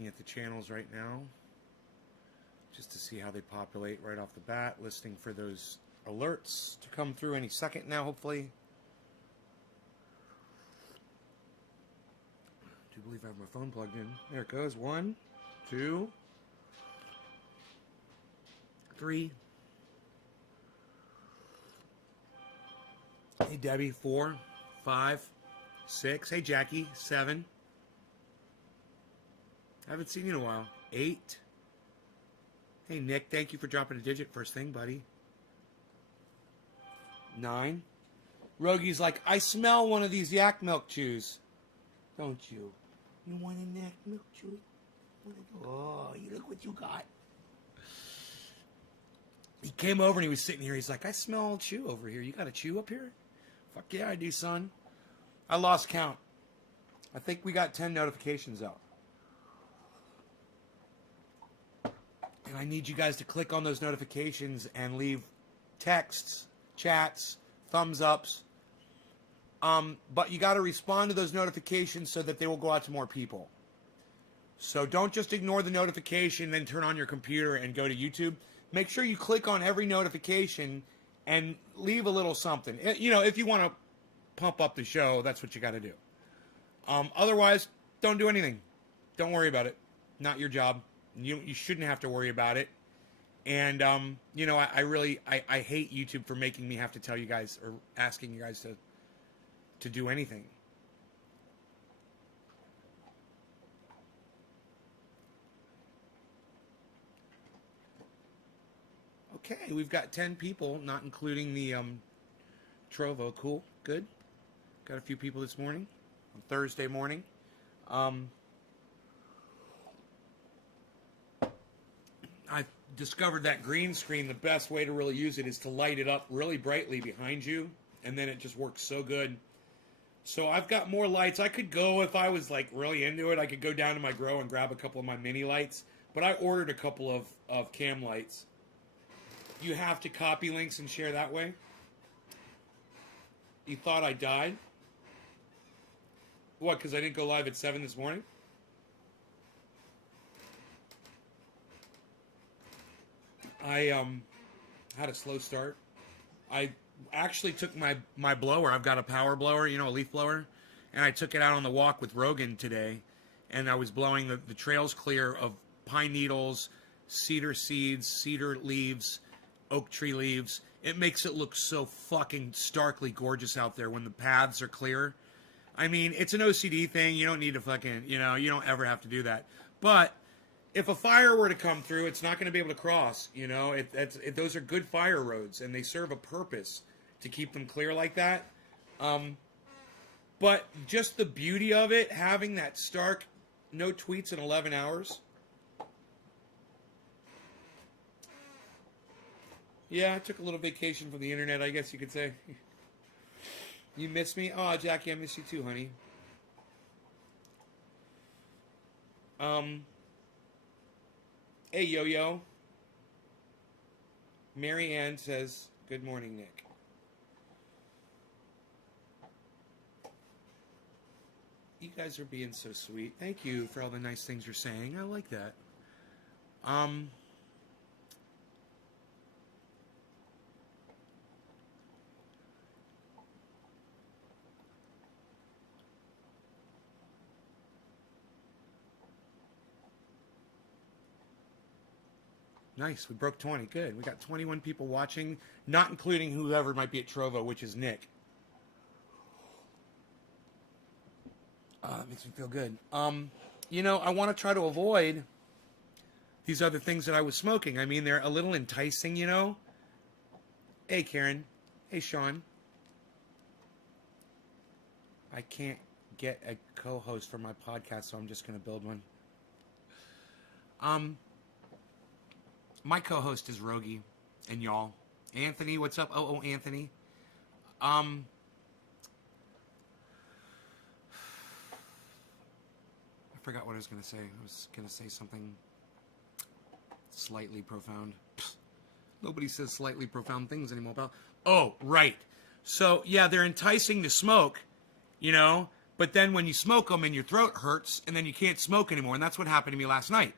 looking at the channels right now just to see how they populate right off the bat, listening for those alerts to come through any second now, hopefully. I do believe I have my phone plugged in. There it goes. 1, 2, 3. Hey, Debbie. 4, 5, 6. Hey, Jackie. 7. I haven't seen you in a while. 8. Hey, Nick. Thank you for dropping a digit first thing, buddy. 9. Rogi's like, I smell one of these yak milk chews. Don't you? You want a yak milk chew? Oh, you look what you got. He came over and he was sitting here. He's like, I smell chew over here. You got a chew up here? Fuck yeah, I do, son. I lost count. I think we got 10 notifications out. And I need you guys to click on those notifications and leave texts, chats, thumbs ups. But you got to respond to those notifications so that they will go out to more people. So don't just ignore the notification, then turn on your computer and go to YouTube. Make sure you click on every notification and leave a little something. You know, if you want to pump up the show, that's what you got to do. Otherwise, don't do anything. Don't worry about it. Not your job. You shouldn't have to worry about it. And, you know, I hate YouTube for making me have to tell you guys or asking you guys to do anything. Okay, we've got 10 people, not including the Trovo. Cool, good. Got a few people this morning, on Thursday morning. I discovered that green screen, the best way to really use it is to light it up really brightly behind you, and then it just works so good. So I've got more lights. I could go, if I was like really into it, I could go down to my grow and grab a couple of my mini lights, but I ordered a couple of cam lights. You have to copy links and share that way. You thought I died? What, because I didn't go live at 7 this morning? I had a slow start. I actually took my blower. I've got a power blower, you know, a leaf blower. And I took it out on the walk with Rogan today. And I was blowing the trails clear of pine needles, cedar seeds, cedar leaves, oak tree leaves. It makes it look so fucking starkly gorgeous out there when the paths are clear. I mean, it's an OCD thing. You don't need to fucking, you know, you don't ever have to do that. But if a fire were to come through, it's not going to be able to cross, you know. Those are good fire roads, and they serve a purpose to keep them clear like that. But just the beauty of it, having that stark, no tweets in 11 hours. Yeah, I took a little vacation from the internet, I guess you could say. You miss me? Oh, Jackie, I miss you too, honey. Hey, Yo-Yo. Mary Ann says, good morning, Nick. You guys are being so sweet. Thank you for all the nice things you're saying. I like that. Nice. We broke 20. Good. We got 21 people watching, not including whoever might be at Trovo, which is Nick. That makes me feel good. You know, I want to try to avoid these other things that I was smoking. I mean, they're a little enticing, you know. Hey, Karen. Hey, Sean. I can't get a co-host for my podcast, so I'm just going to build one. My co-host is Rogi and y'all. Anthony, what's up? Oh, Anthony. I forgot what I was going to say. I was going to say something slightly profound. Nobody says slightly profound things anymore. Oh, right. So, yeah, they're enticing to smoke, you know, But then when you smoke them and your throat hurts and then you can't smoke anymore. And that's what happened to me last night.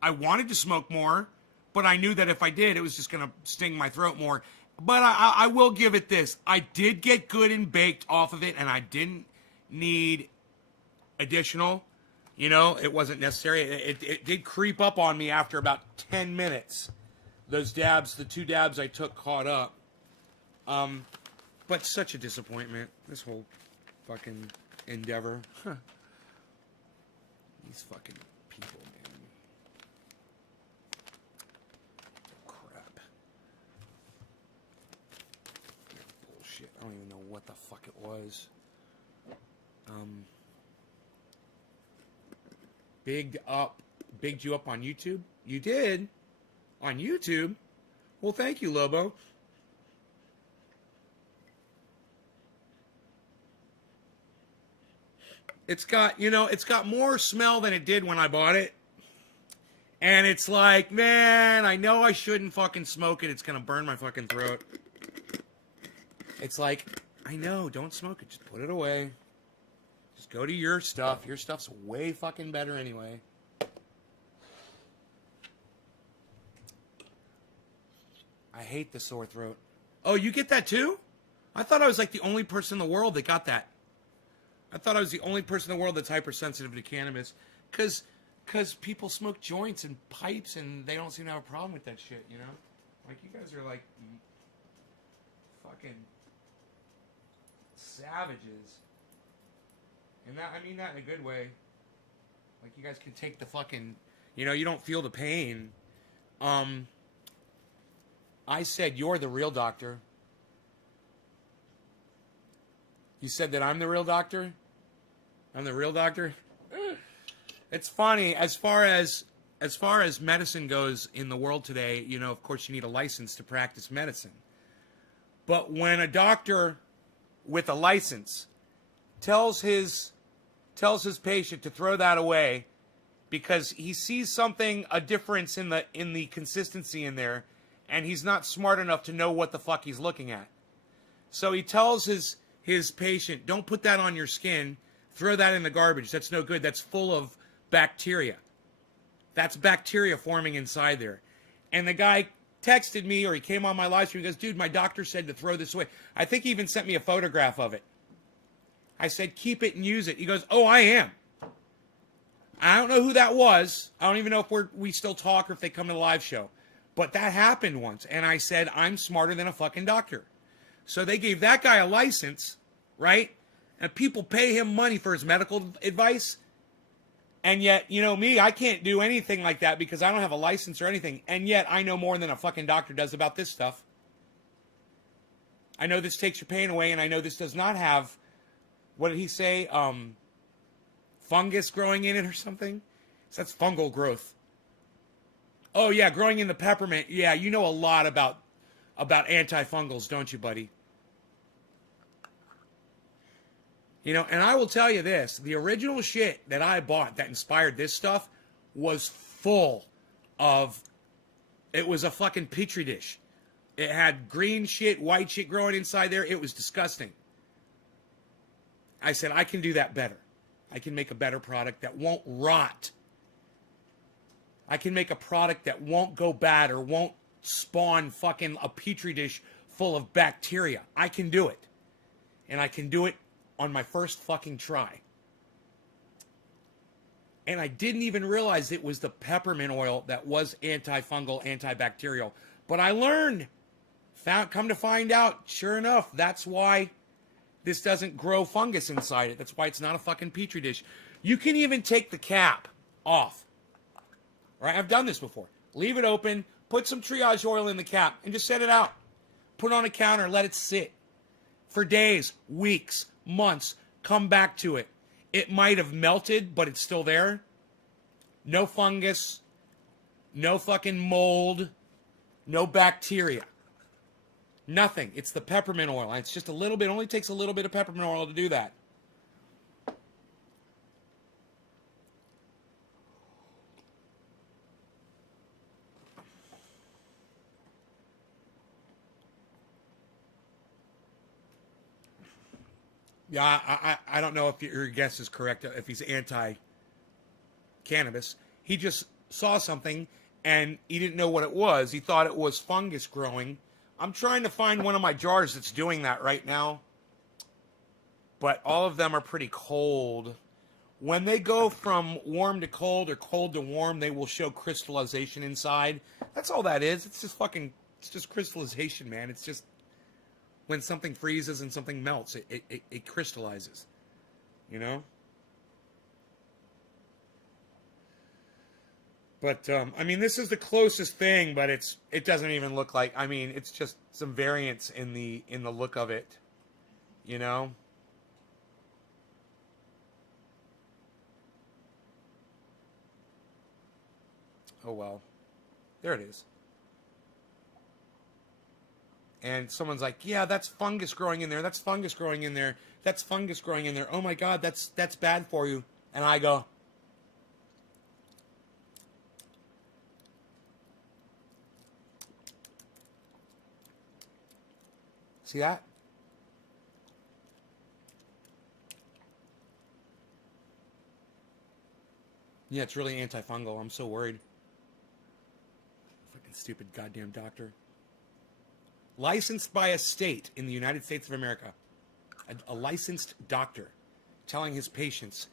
I wanted to smoke more, but I knew that if I did, it was just going to sting my throat more. But I will give it this. I did get good and baked off of it, and I didn't need additional. You know, it wasn't necessary. It did creep up on me after about 10 minutes. Those dabs, the 2 dabs I took caught up. But such a disappointment. This whole fucking endeavor. Huh. These fucking people, man. Crap. Bullshit. I don't even know what the fuck it was. Bigged you up on YouTube? You did? On YouTube? Well, thank you, Lobo. It's got more smell than it did when I bought it. And it's like, man, I know I shouldn't fucking smoke it. It's going to burn my fucking throat. It's like, I know, don't smoke it. Just put it away. Just go to your stuff. Your stuff's way fucking better anyway. I hate the sore throat. Oh, you get that too? I thought I was like the only person in the world that got that. I thought I was the only person in the world that's hypersensitive to cannabis. Because people smoke joints and pipes and they don't seem to have a problem with that shit, you know? Like, you guys are like fucking savages. And that, I mean that in a good way. Like, you guys can take the fucking, you know, you don't feel the pain. I said you're the real doctor. You said that I'm the real doctor? I'm the real doctor? It's funny, as far as medicine goes in the world today, you know, of course you need a license to practice medicine. But when a doctor with a license tells his patient to throw that away because he sees something, a difference in the consistency in there, and he's not smart enough to know what the fuck he's looking at. So he tells his patient, don't put that on your skin, throw that in the garbage. That's no good. That's full of bacteria. That's bacteria forming inside there. And the guy texted me, or he came on my live stream, he goes, dude, my doctor said to throw this away. I think he even sent me a photograph of it. I said, keep it and use it. He goes, oh, I am. I don't know who that was. I don't even know if we still talk or if they come to the live show. But that happened once. And I said, I'm smarter than a fucking doctor. So they gave that guy a license, right? And people pay him money for his medical advice. And yet, you know me, I can't do anything like that because I don't have a license or anything. And yet, I know more than a fucking doctor does about this stuff. I know this takes your pain away, and I know this does not have, what did he say, fungus growing in it or something? So that's fungal growth. Oh, yeah, growing in the peppermint. Yeah, you know a lot about antifungals, don't you, buddy? You know, and I will tell you this, the original shit that I bought that inspired this stuff was full of, it was a fucking petri dish. It had green shit, white shit growing inside there. It was disgusting. I said, I can do that better. I can make a better product that won't rot. I can make a product that won't go bad or won't spawn fucking a petri dish full of bacteria. I can do it. And I can do it on my first fucking try. And I didn't even realize it was the peppermint oil that was antifungal, antibacterial. But I learned, come to find out, sure enough, that's why this doesn't grow fungus inside it. That's why it's not a fucking petri dish. You can even take the cap off. Right? I've done this before. Leave it open, put some triage oil in the cap, and just set it out. Put it on a counter, let it sit for days, weeks, months. Come back to it. It might have melted, but it's still there. No fungus, no fucking mold, no bacteria. Nothing. It's the peppermint oil. It's just a little bit, only takes a little bit of peppermint oil to do that. Yeah, I don't know if your guess is correct, if he's anti-cannabis. He just saw something, and he didn't know what it was. He thought it was fungus growing. I'm trying to find one of my jars that's doing that right now, but all of them are pretty cold. When they go from warm to cold or cold to warm, they will show crystallization inside. That's all that is. It's just crystallization, man. It's just when something freezes and something melts, it crystallizes, you know? But, I mean, this is the closest thing, but it doesn't even look like, I mean, it's just some variance in the look of it, you know? Oh, well. There it is. And someone's like, yeah, that's fungus growing in there. That's fungus growing in there. That's fungus growing in there. Oh, my God, that's bad for you. And I go, see that? Yeah, it's really antifungal. I'm so worried. Fucking stupid goddamn doctor. Licensed by a state in the United States of America. A licensed doctor telling his patients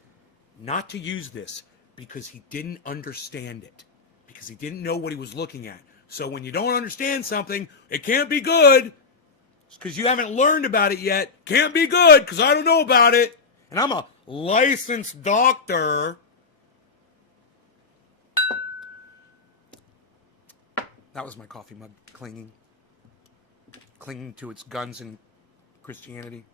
not to use this because he didn't understand it. Because he didn't know what he was looking at. So when you don't understand something, it can't be good. Because you haven't learned about it yet. Can't be good because I don't know about it. And I'm a licensed doctor. That was my coffee mug clinging to its guns in Christianity.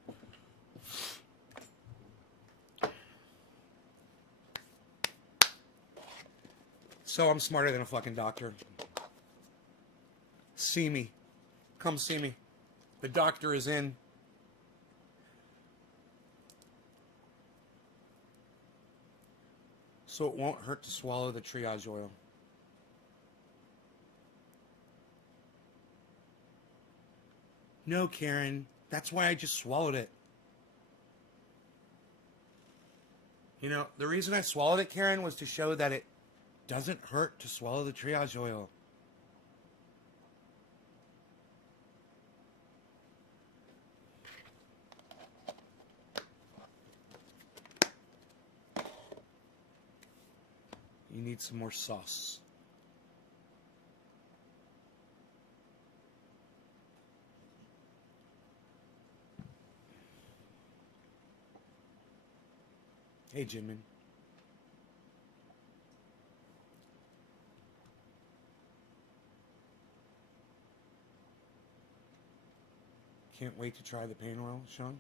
So I'm smarter than a fucking doctor. See me. Come see me. The doctor is in. So it won't hurt to swallow the triage oil. No, Karen. That's why I just swallowed it. You know, the reason I swallowed it, Karen, was to show that it doesn't hurt to swallow the triage oil. You need some more sauce. Hey, Jinmin. Can't wait to try the pain oil, Sean.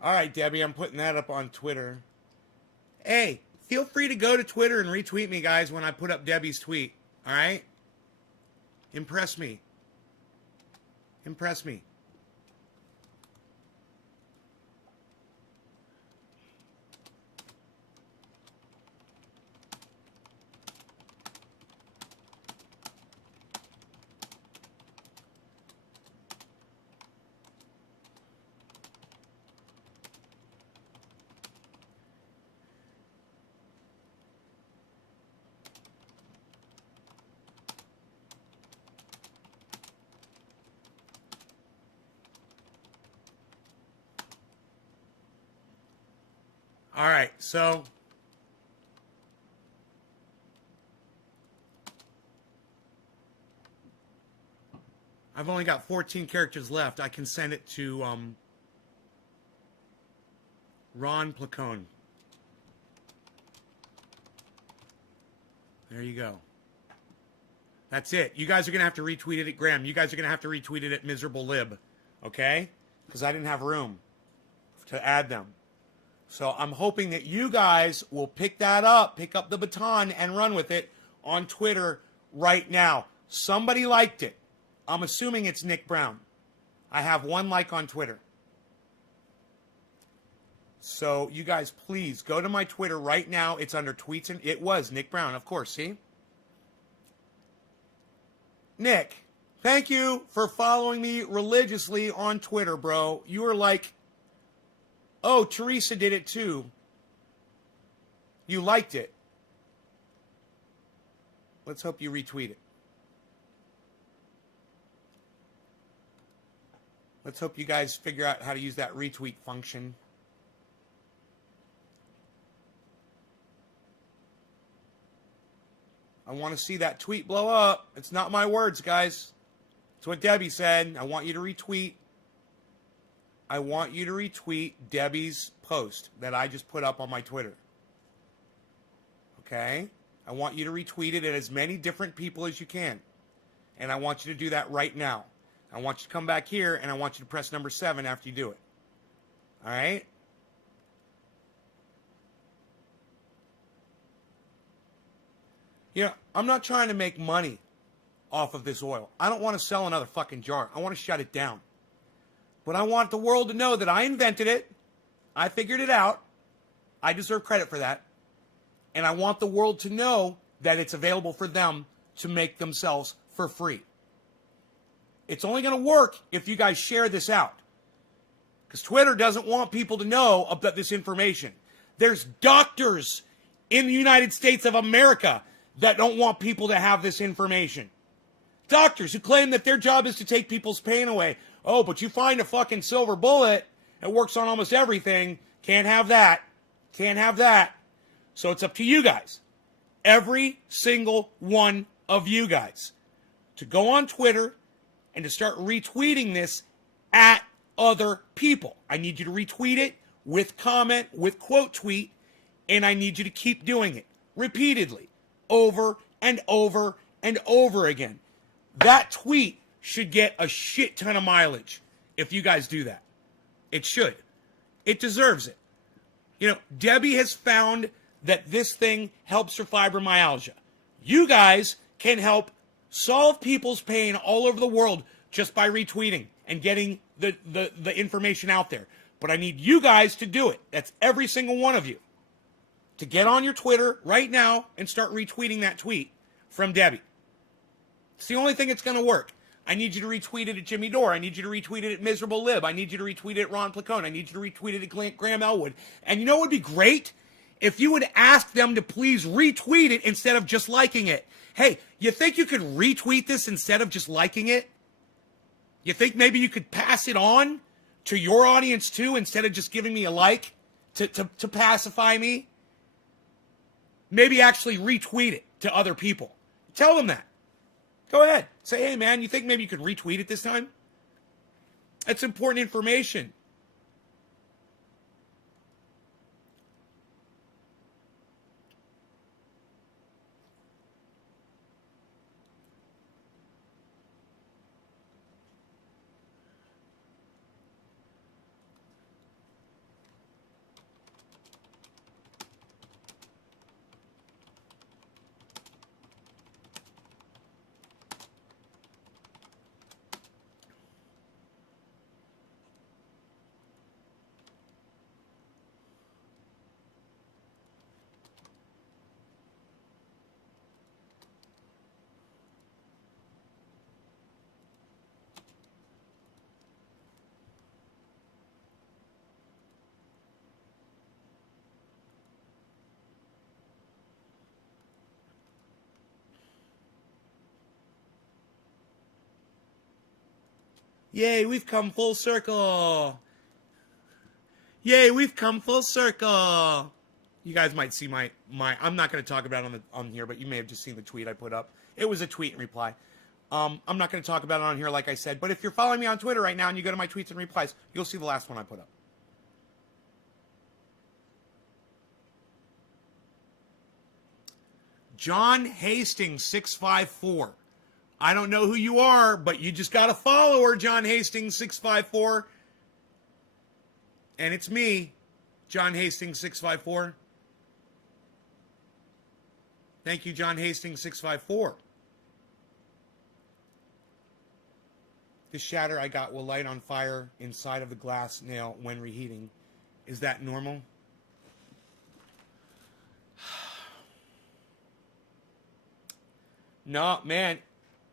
All right, Debbie, I'm putting that up on Twitter. Hey, feel free to go to Twitter and retweet me, guys, when I put up Debbie's tweet. All right? Impress me. Impress me. All right, so I've only got 14 characters left. I can send it to Ron Placone. There you go. That's it. You guys are going to have to retweet it at Graham. You guys are going to have to retweet it at Miserable Lib. Okay? Because I didn't have room to add them. So I'm hoping that you guys will pick that up, pick up the baton, and run with it on Twitter right now. Somebody liked it. I'm assuming it's Nick Brown. I have one like on Twitter. So you guys, please go to my Twitter right now. It's under tweets, and it was Nick Brown, of course. See? Nick, Thank you for following me religiously on Twitter, bro. You were like, oh, Teresa did it too. You liked it. Let's hope you retweet it. Let's hope you guys figure out how to use that retweet function. I want to see that tweet blow up. It's not my words, guys. It's what Debbie said. I want you to retweet. I want you to retweet Debbie's post that I just put up on my Twitter. Okay? I want you to retweet it at as many different people as you can. And I want you to do that right now. I want you to come back here, and I want you to press number 7 after you do it. All right? You know, I'm not trying to make money off of this oil. I don't want to sell another fucking jar. I want to shut it down. But I want the world to know that I invented it. I figured it out. I deserve credit for that. And I want the world to know that it's available for them to make themselves for free. It's only going to work if you guys share this out. Because Twitter doesn't want people to know about this information. There's doctors in the United States of America that don't want people to have this information. Doctors who claim that their job is to take people's pain away. Oh, but you find a fucking silver bullet. It works on almost everything. Can't have that. Can't have that. So it's up to you guys. Every single one of you guys. To go on Twitter and to start retweeting this at other people. I need you to retweet it with comment, with quote tweet. And I need you to keep doing it. Repeatedly. Over and over and over again. That tweet should get a shit ton of mileage if you guys do that. It should. It deserves it. You know, Debbie has found that this thing helps for fibromyalgia. You guys can help solve people's pain all over the world just by retweeting and getting the information out there. But I need you guys to do it. That's every single one of you. To get on your Twitter right now and start retweeting that tweet from Debbie. It's the only thing that's going to work. I need you to retweet it at Jimmy Dore. I need you to retweet it at Miserable Lib. I need you to retweet it at Ron Placone. I need you to retweet it at Graham Elwood. And you know what would be great? If you would ask them to please retweet it instead of just liking it. Hey, you think you could retweet this instead of just liking it? You think maybe you could pass it on to your audience too instead of just giving me a like to pacify me? Maybe actually retweet it to other people. Tell them that. Go ahead. Say, hey, man, you think maybe you could retweet it this time? That's important information. Yay, we've come full circle. Yay, we've come full circle. You guys might see my I'm not going to talk about it on here, but you may have just seen the tweet I put up. It was a tweet and reply. I'm not going to talk about it on here like I said, but if you're following me on Twitter right now and you go to my tweets and replies, you'll see the last one I put up. John Hastings 654. I don't know who you are, but you just got a follower, John Hastings 654. And it's me, John Hastings 654. Thank you, John Hastings 654. This shatter I got will light on fire inside of the glass nail when reheating. Is that normal? No, man.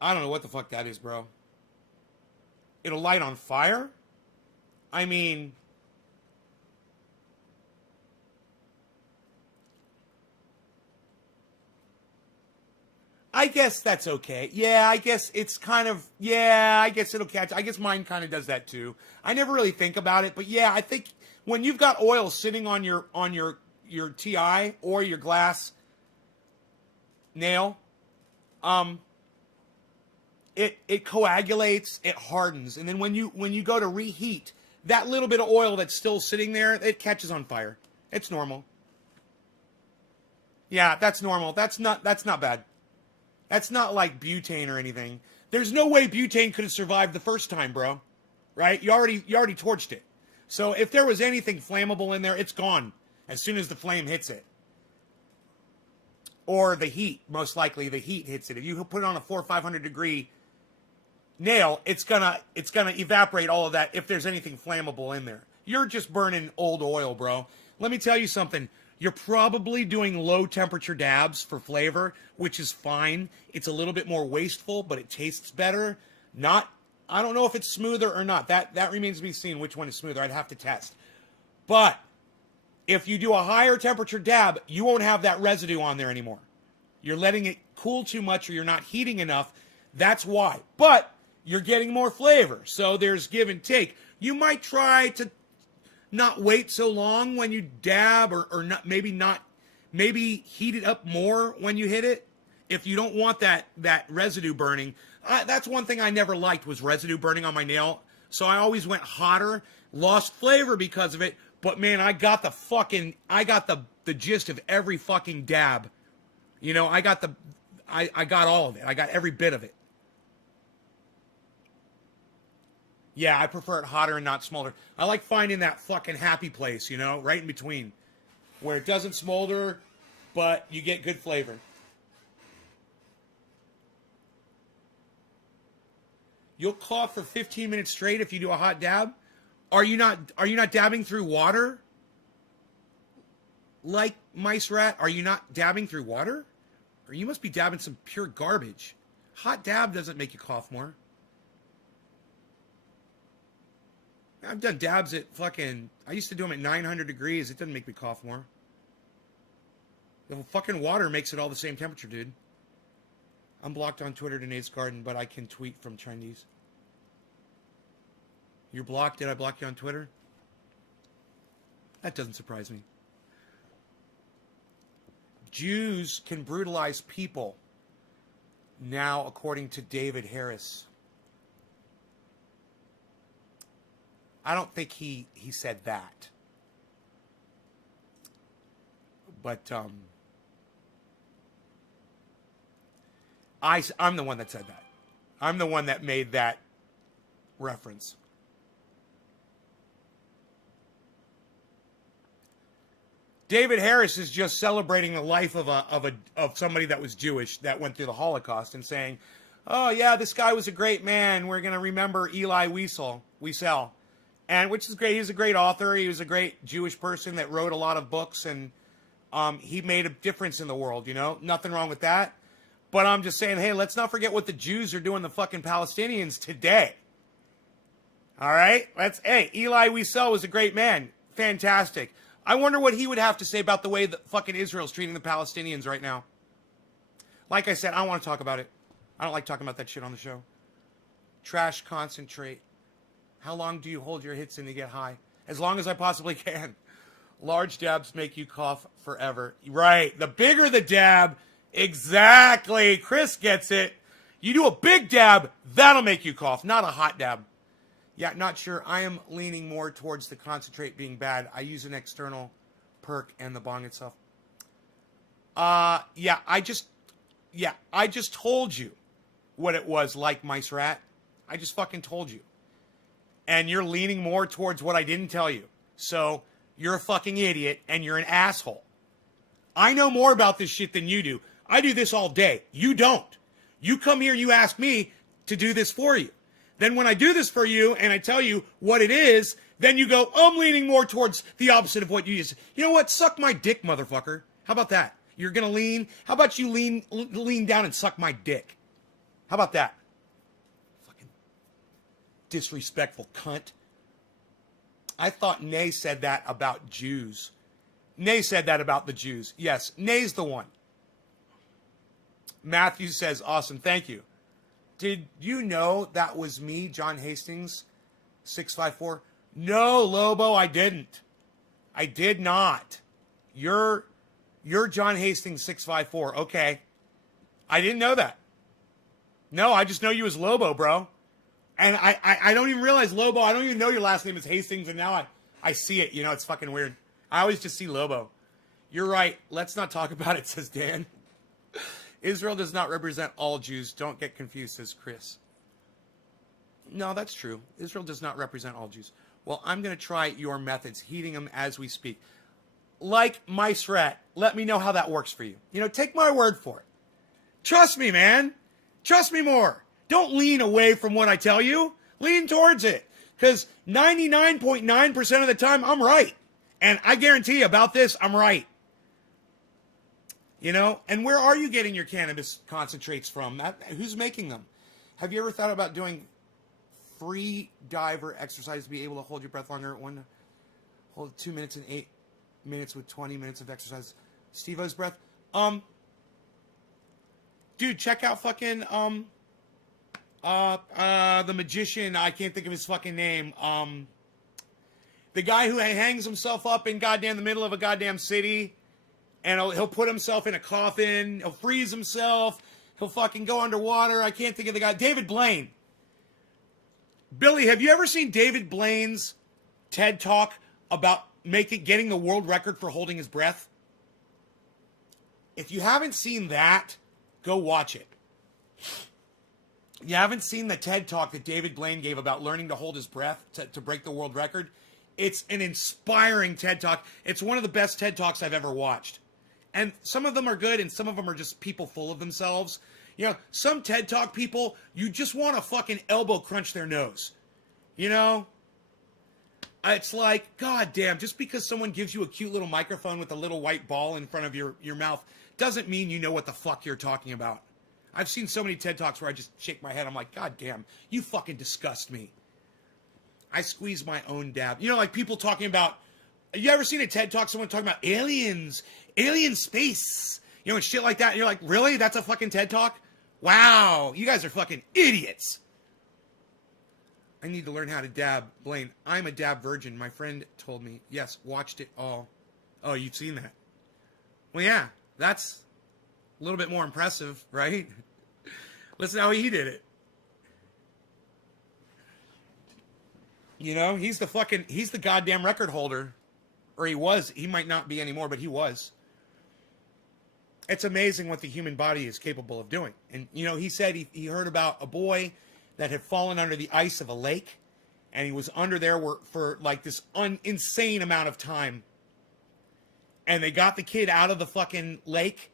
I don't know what the fuck that is, bro. It'll light on fire? I mean, I guess that's okay. Yeah, I guess it's kind of, yeah, I guess it'll catch. I guess mine kind of does that too. I never really think about it, but yeah, I think when you've got oil sitting on your TI or your glass nail, um, it coagulates, it hardens, and then when you go to reheat, that little bit of oil that's still sitting there, it catches on fire. It's normal. Yeah, that's normal. That's not bad. That's not like butane or anything. There's no way butane could have survived the first time, bro. Right? You already torched it. So if there was anything flammable in there, it's gone as soon as the flame hits it. Or the heat, most likely the heat hits it. If you put it on a 400 or 500 degree nail, it's gonna evaporate all of that if there's anything flammable in there. You're just burning old oil, bro. Let me tell you something. You're probably doing low temperature dabs for flavor, which is fine. It's a little bit more wasteful, but it tastes better. I don't know if it's smoother or not. That remains to be seen which one is smoother. I'd have to test. But if you do a higher temperature dab, you won't have that residue on there anymore. You're letting it cool too much or you're not heating enough. That's why. But you're getting more flavor. So there's give and take. You might try to not wait so long when you dab or maybe heat it up more when you hit it if you don't want that residue burning. That's one thing I never liked was residue burning on my nail, so I always went hotter, lost flavor because of it, but man, I got the gist of every fucking dab. You know, I got all of it. I got every bit of it. Yeah, I prefer it hotter and not smolder. I like finding that fucking happy place, you know, right in between, where it doesn't smolder, but you get good flavor. You'll cough for 15 minutes straight if you do a hot dab. Are you not dabbing through water? Like Mice Rat, are you not dabbing through water? Or you must be dabbing some pure garbage. Hot dab doesn't make you cough more. I've done dabs at I used to do them at 900 degrees. It doesn't make me cough more. The fucking water makes it all the same temperature, dude. I'm blocked on Twitter to Nate's Garden, but I can tweet from Chinese. You're blocked? Did I block you on Twitter? That doesn't surprise me. Jews can brutalize people now, according to David Harris. I don't think he said that. But I'm the one that said that. I'm the one that made that reference. David Harris is just celebrating the life of somebody that was Jewish that went through the Holocaust and saying, "Oh yeah, this guy was a great man. We're going to remember Elie Wiesel." And which is great. He's a great author. He was a great Jewish person that wrote a lot of books, and he made a difference in the world, you know? Nothing wrong with that. But I'm just saying, hey, let's not forget what the Jews are doing to fucking Palestinians today. All right? Hey, Elie Wiesel was a great man. Fantastic. I wonder what he would have to say about the way that fucking Israel's treating the Palestinians right now. Like I said, I don't want to talk about it. I don't like talking about that shit on the show. Trash concentrate. How long do you hold your hits in to get high? As long as I possibly can. Large dabs make you cough forever. Right. The bigger the dab. Exactly. Chris gets it. You do a big dab, that'll make you cough, not a hot dab. Yeah, not sure. I am leaning more towards the concentrate being bad. I use an external perk and the bong itself. Yeah, I just told you what it was like, Mice Rat. I just fucking told you. And you're leaning more towards what I didn't tell you. So you're a fucking idiot and you're an asshole. I know more about this shit than you do. I do this all day. You don't. You come here, you ask me to do this for you. Then when I do this for you and I tell you what it is, then you go, oh, I'm leaning more towards the opposite of what you just. You know what? Suck my dick, motherfucker. How about that? You're going to lean? How about you lean down and suck my dick? How about that? Fucking disrespectful cunt. I thought Nay said that about Jews. Nay said that about the Jews. Yes, Nay's the one. Matthew says, awesome, thank you. Did you know that was me, John Hastings, 654? No, Lobo, I didn't. I did not. You're John Hastings, 654. Okay. I didn't know that. No, I just know you as Lobo, bro. And I don't even realize Lobo. I don't even know your last name is Hastings, and now I see it. You know, it's fucking weird. I always just see Lobo. You're right. Let's not talk about it, says Dan. Israel does not represent all Jews. Don't get confused, says Chris. No, that's true. Israel does not represent all Jews. Well, I'm going to try your methods, heating them as we speak. Like Mice Rat, let me know how that works for you. You know, take my word for it. Trust me, man. Trust me more. Don't lean away from what I tell you. Lean towards it. Because 99.9% of the time, I'm right. And I guarantee you about this, I'm right. You know? And where are you getting your cannabis concentrates from? Who's making them? Have you ever thought about doing free diver exercise to be able to hold your breath longer? Hold 2 minutes and 8 minutes with 20 minutes of exercise. Steve-O's breath. Dude, check out fucking the magician. I can't think of his fucking name. The guy who hangs himself up in goddamn the middle of a goddamn city, and he'll put himself in a coffin. He'll freeze himself. He'll fucking go underwater. I can't think of the guy. David Blaine. Billy, have you ever seen David Blaine's TED Talk about getting the world record for holding his breath? If you haven't seen that, go watch it. You haven't seen the TED Talk that David Blaine gave about learning to hold his breath to break the world record? It's an inspiring TED Talk. It's one of the best TED Talks I've ever watched. And some of them are good, and some of them are just people full of themselves. You know, some TED Talk people, you just want to fucking elbow crunch their nose. You know? It's like, god damn, just because someone gives you a cute little microphone with a little white ball in front of your mouth doesn't mean you know what the fuck you're talking about. I've seen so many TED Talks where I just shake my head. I'm like, god damn, you fucking disgust me. I squeeze my own dab. You know, like people talking about, you ever seen a TED Talk, someone talking about aliens, alien space, you know, and shit like that. And you're like, really? That's a fucking TED Talk? Wow, you guys are fucking idiots. I need to learn how to dab. Blaine, I'm a dab virgin. My friend told me. Yes, watched it all. Oh, you've seen that? Well, yeah, that's a little bit more impressive, right? Listen how he did it. You know, he's the goddamn record holder. Or he was. He might not be anymore, but he was. It's amazing what the human body is capable of doing. And, you know, he said he heard about a boy that had fallen under the ice of a lake. And he was under there for like this insane amount of time. And they got the kid out of the fucking lake.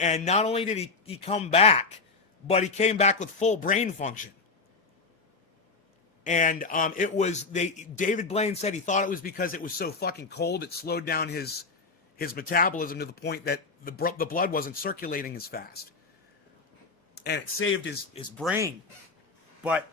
And not only did he come back, but he came back with full brain function. And David Blaine said he thought it was because it was so fucking cold, it slowed down his metabolism to the point that the blood wasn't circulating as fast. And it saved his brain. But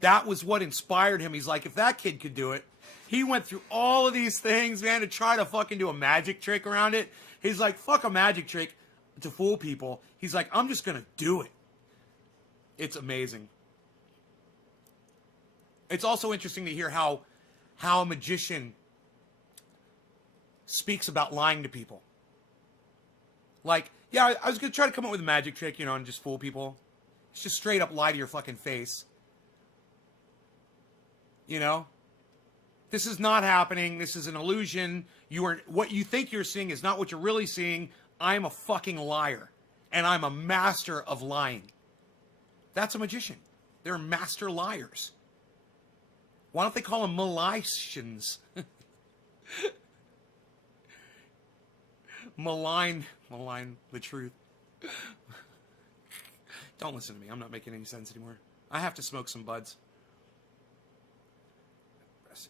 that was what inspired him. He's like, if that kid could do it, he went through all of these things, man, to try to fucking do a magic trick around it. He's like, fuck a magic trick to fool people. He's like, I'm just going to do it. It's amazing. It's also interesting to hear how a magician speaks about lying to people. Like, yeah, I was going to try to come up with a magic trick, you know, and just fool people. It's just straight up lie to your fucking face. You know? This is not happening. This is an illusion. What you think you're seeing is not what you're really seeing. I'm a fucking liar. And I'm a master of lying. That's a magician. They're master liars. Why don't they call them malicians? Malign the truth. Don't listen to me. I'm not making any sense anymore. I have to smoke some buds.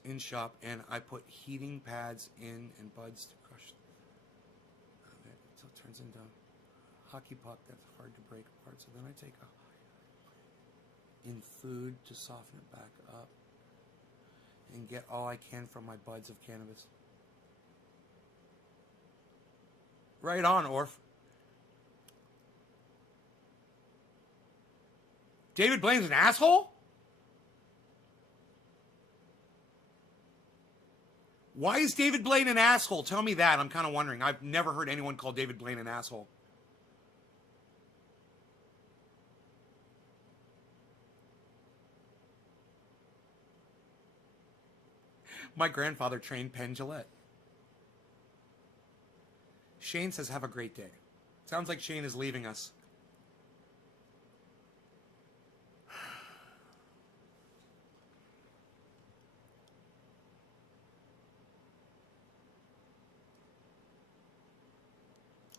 In shop, and I put heating pads in and buds to crush. Okay, so it turns into hockey puck that's hard to break apart. So then I take a in food to soften it back up and get all I can from my buds of cannabis. Right on, Orf. David Blaine's an asshole? Why is David Blaine an asshole? Tell me that. I'm kind of wondering. I've never heard anyone call David Blaine an asshole. My grandfather trained Penn Jillette. Shane says, have a great day. Sounds like Shane is leaving us.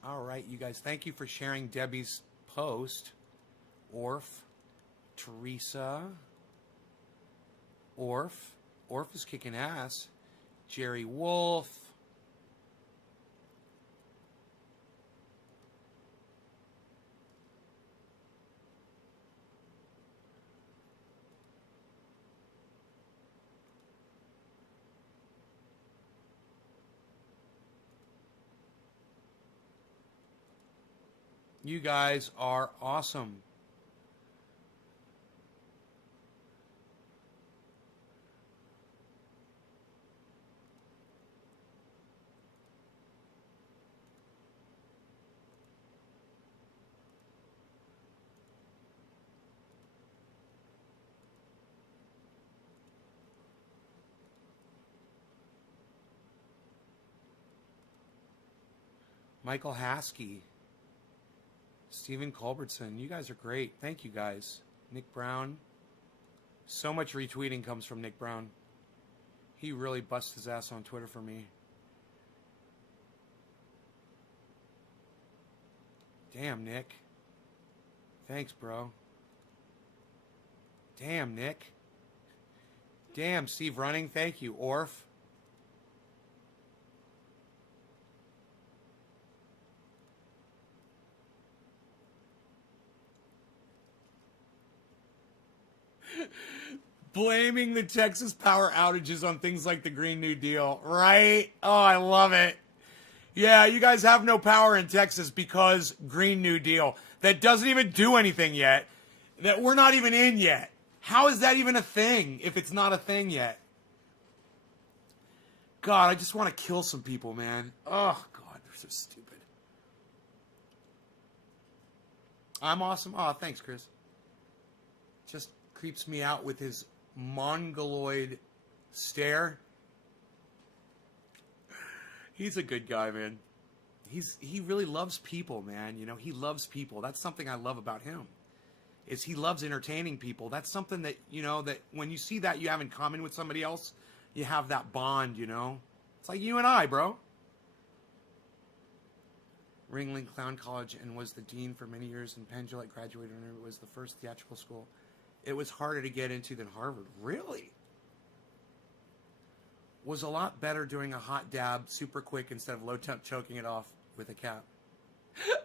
All right, you guys. Thank you for sharing Debbie's post. Orf, Teresa, Orf. Orf is kicking ass. Jerry Wolf. You guys are awesome. Michael Haskey. Stephen Culbertson, you guys are great. Thank you guys. Nick Brown. So much retweeting comes from Nick Brown. He really busts his ass on Twitter for me. Damn, Nick. Thanks, bro. Damn, Nick. Damn, Steve Running. Thank you, Orf. Blaming the Texas power outages on things like the Green New Deal, right? Oh, I love it. Yeah, you guys have no power in Texas because Green New Deal. That doesn't even do anything yet. That we're not even in yet. How is that even a thing if it's not a thing yet? God, I just want to kill some people, man. Oh, God, they're so stupid. I'm awesome. Oh, thanks, Chris. Just creeps me out with his mongoloid stare. He's a good guy, man. He really loves people, man. You know, he loves people. That's something I love about him. Is he loves entertaining people. That's something that, you know, that when you see that you have in common with somebody else, you have that bond, you know. It's like you and I, bro. Ringling Clown College and was the dean for many years, and Penn Jillette graduated and it was the first theatrical school. It was harder to get into than Harvard. Really? Was a lot better doing a hot dab super quick instead of low temp choking it off with a cap.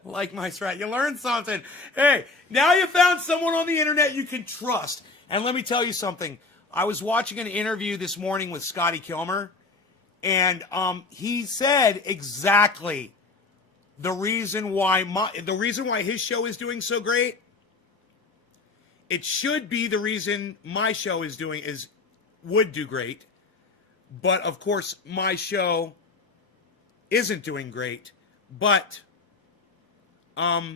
Like my strat. You learned something. Hey, now you found someone on the internet you can trust. And let me tell you something. I was watching an interview this morning with Scotty Kilmer, and he said exactly the reason why his show is doing so great. It should be the reason my show would do great. But of course, my show isn't doing great. But oh,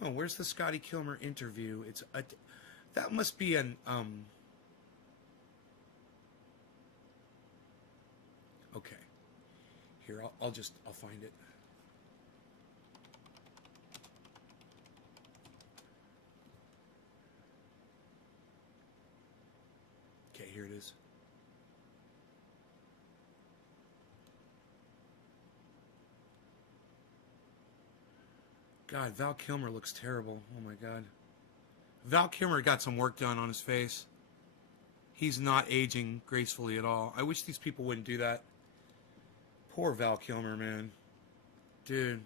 where's the Scotty Kilmer interview? That must be an okay. Here, I'll find it. Okay, here it is. God, Val Kilmer looks terrible. Oh my God. Val Kilmer got some work done on his face. He's not aging gracefully at all. I wish these people wouldn't do that. Poor Val Kilmer, man. Dude,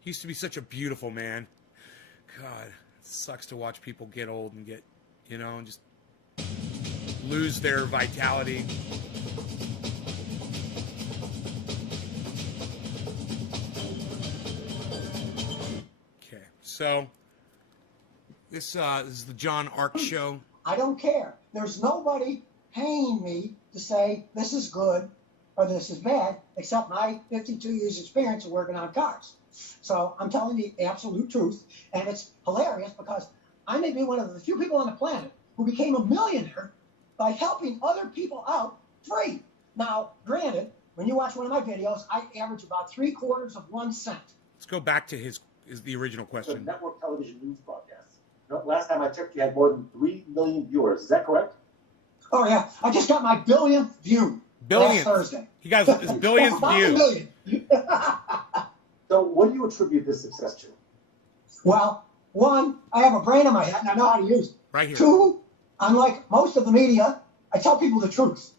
he used to be such a beautiful man. God, it sucks to watch people get old and get, and just lose their vitality. Okay, so this is the John Ark Show. I don't care. There's nobody paying me to say this is good or this is bad, except my 52 years experience of working on cars. So I'm telling the absolute truth, and it's hilarious because I may be one of the few people on the planet who became a millionaire by helping other people out free. Now, granted, when you watch one of my videos, I average about 3/4 of 1 cent. Let's go back to the original question. Network television news broadcasts. Last time I checked, you had more than 3 million viewers. Is that correct? Oh, yeah. I just got my billionth view last Thursday. He got his billionth view. So what do you attribute this success to? Well, one, I have a brain in my head and I know how to use it. Right here. Two, unlike most of the media, I tell people the truth.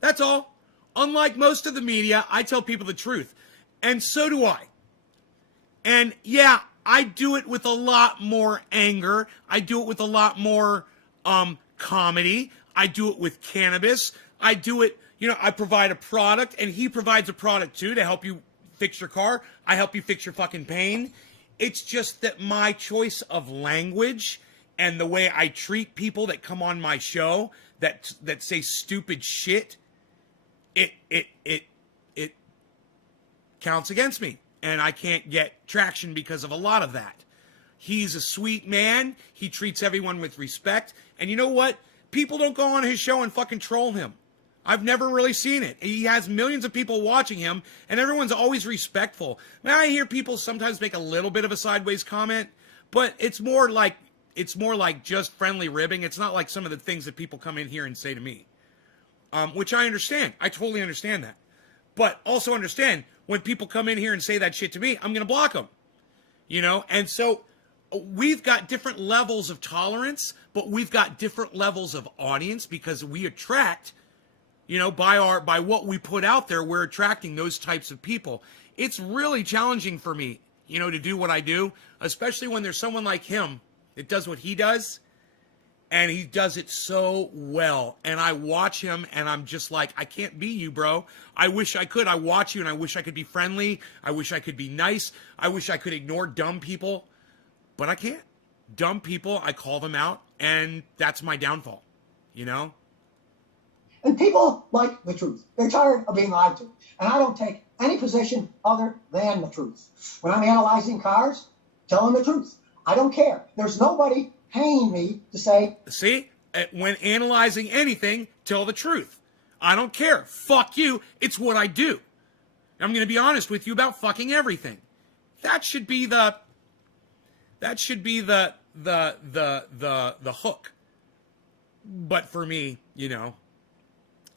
That's all. Unlike most of the media, I tell people the truth. And so do I. And yeah, I do it with a lot more anger. I do it with a lot more comedy. I do it with cannabis. I do it, I provide a product and he provides a product too to help you fix your car. I help you fix your fucking pain. It's just that my choice of language and the way I treat people that come on my show that say stupid shit, it counts against me. And I can't get traction because of a lot of that. He's a sweet man. He treats everyone with respect. And you know what? People don't go on his show and fucking troll him. I've never really seen it. He has millions of people watching him, and everyone's always respectful. Now, I hear people sometimes make a little bit of a sideways comment, but it's more like just friendly ribbing. It's not like some of the things that people come in here and say to me, which I understand. I totally understand that. But also understand, when people come in here and say that shit to me, I'm going to block them. And so we've got different levels of tolerance, but we've got different levels of audience because we attract, by what we put out there, we're attracting those types of people. It's really challenging for me, to do what I do, especially when there's someone like him that does what he does, and he does it so well. And I watch him, and I'm just like, I can't be you, bro. I wish I could. I watch you, and I wish I could be friendly. I wish I could be nice. I wish I could ignore dumb people, but I can't. Dumb people, I call them out, and that's my downfall, And people like the truth. They're tired of being lied to. And I don't take any position other than the truth. When I'm analyzing cars, tell them the truth. I don't care. There's nobody paying me to say. See, when analyzing anything, tell the truth. I don't care. Fuck you. It's what I do. I'm going to be honest with you about fucking everything. That should be the hook. But for me,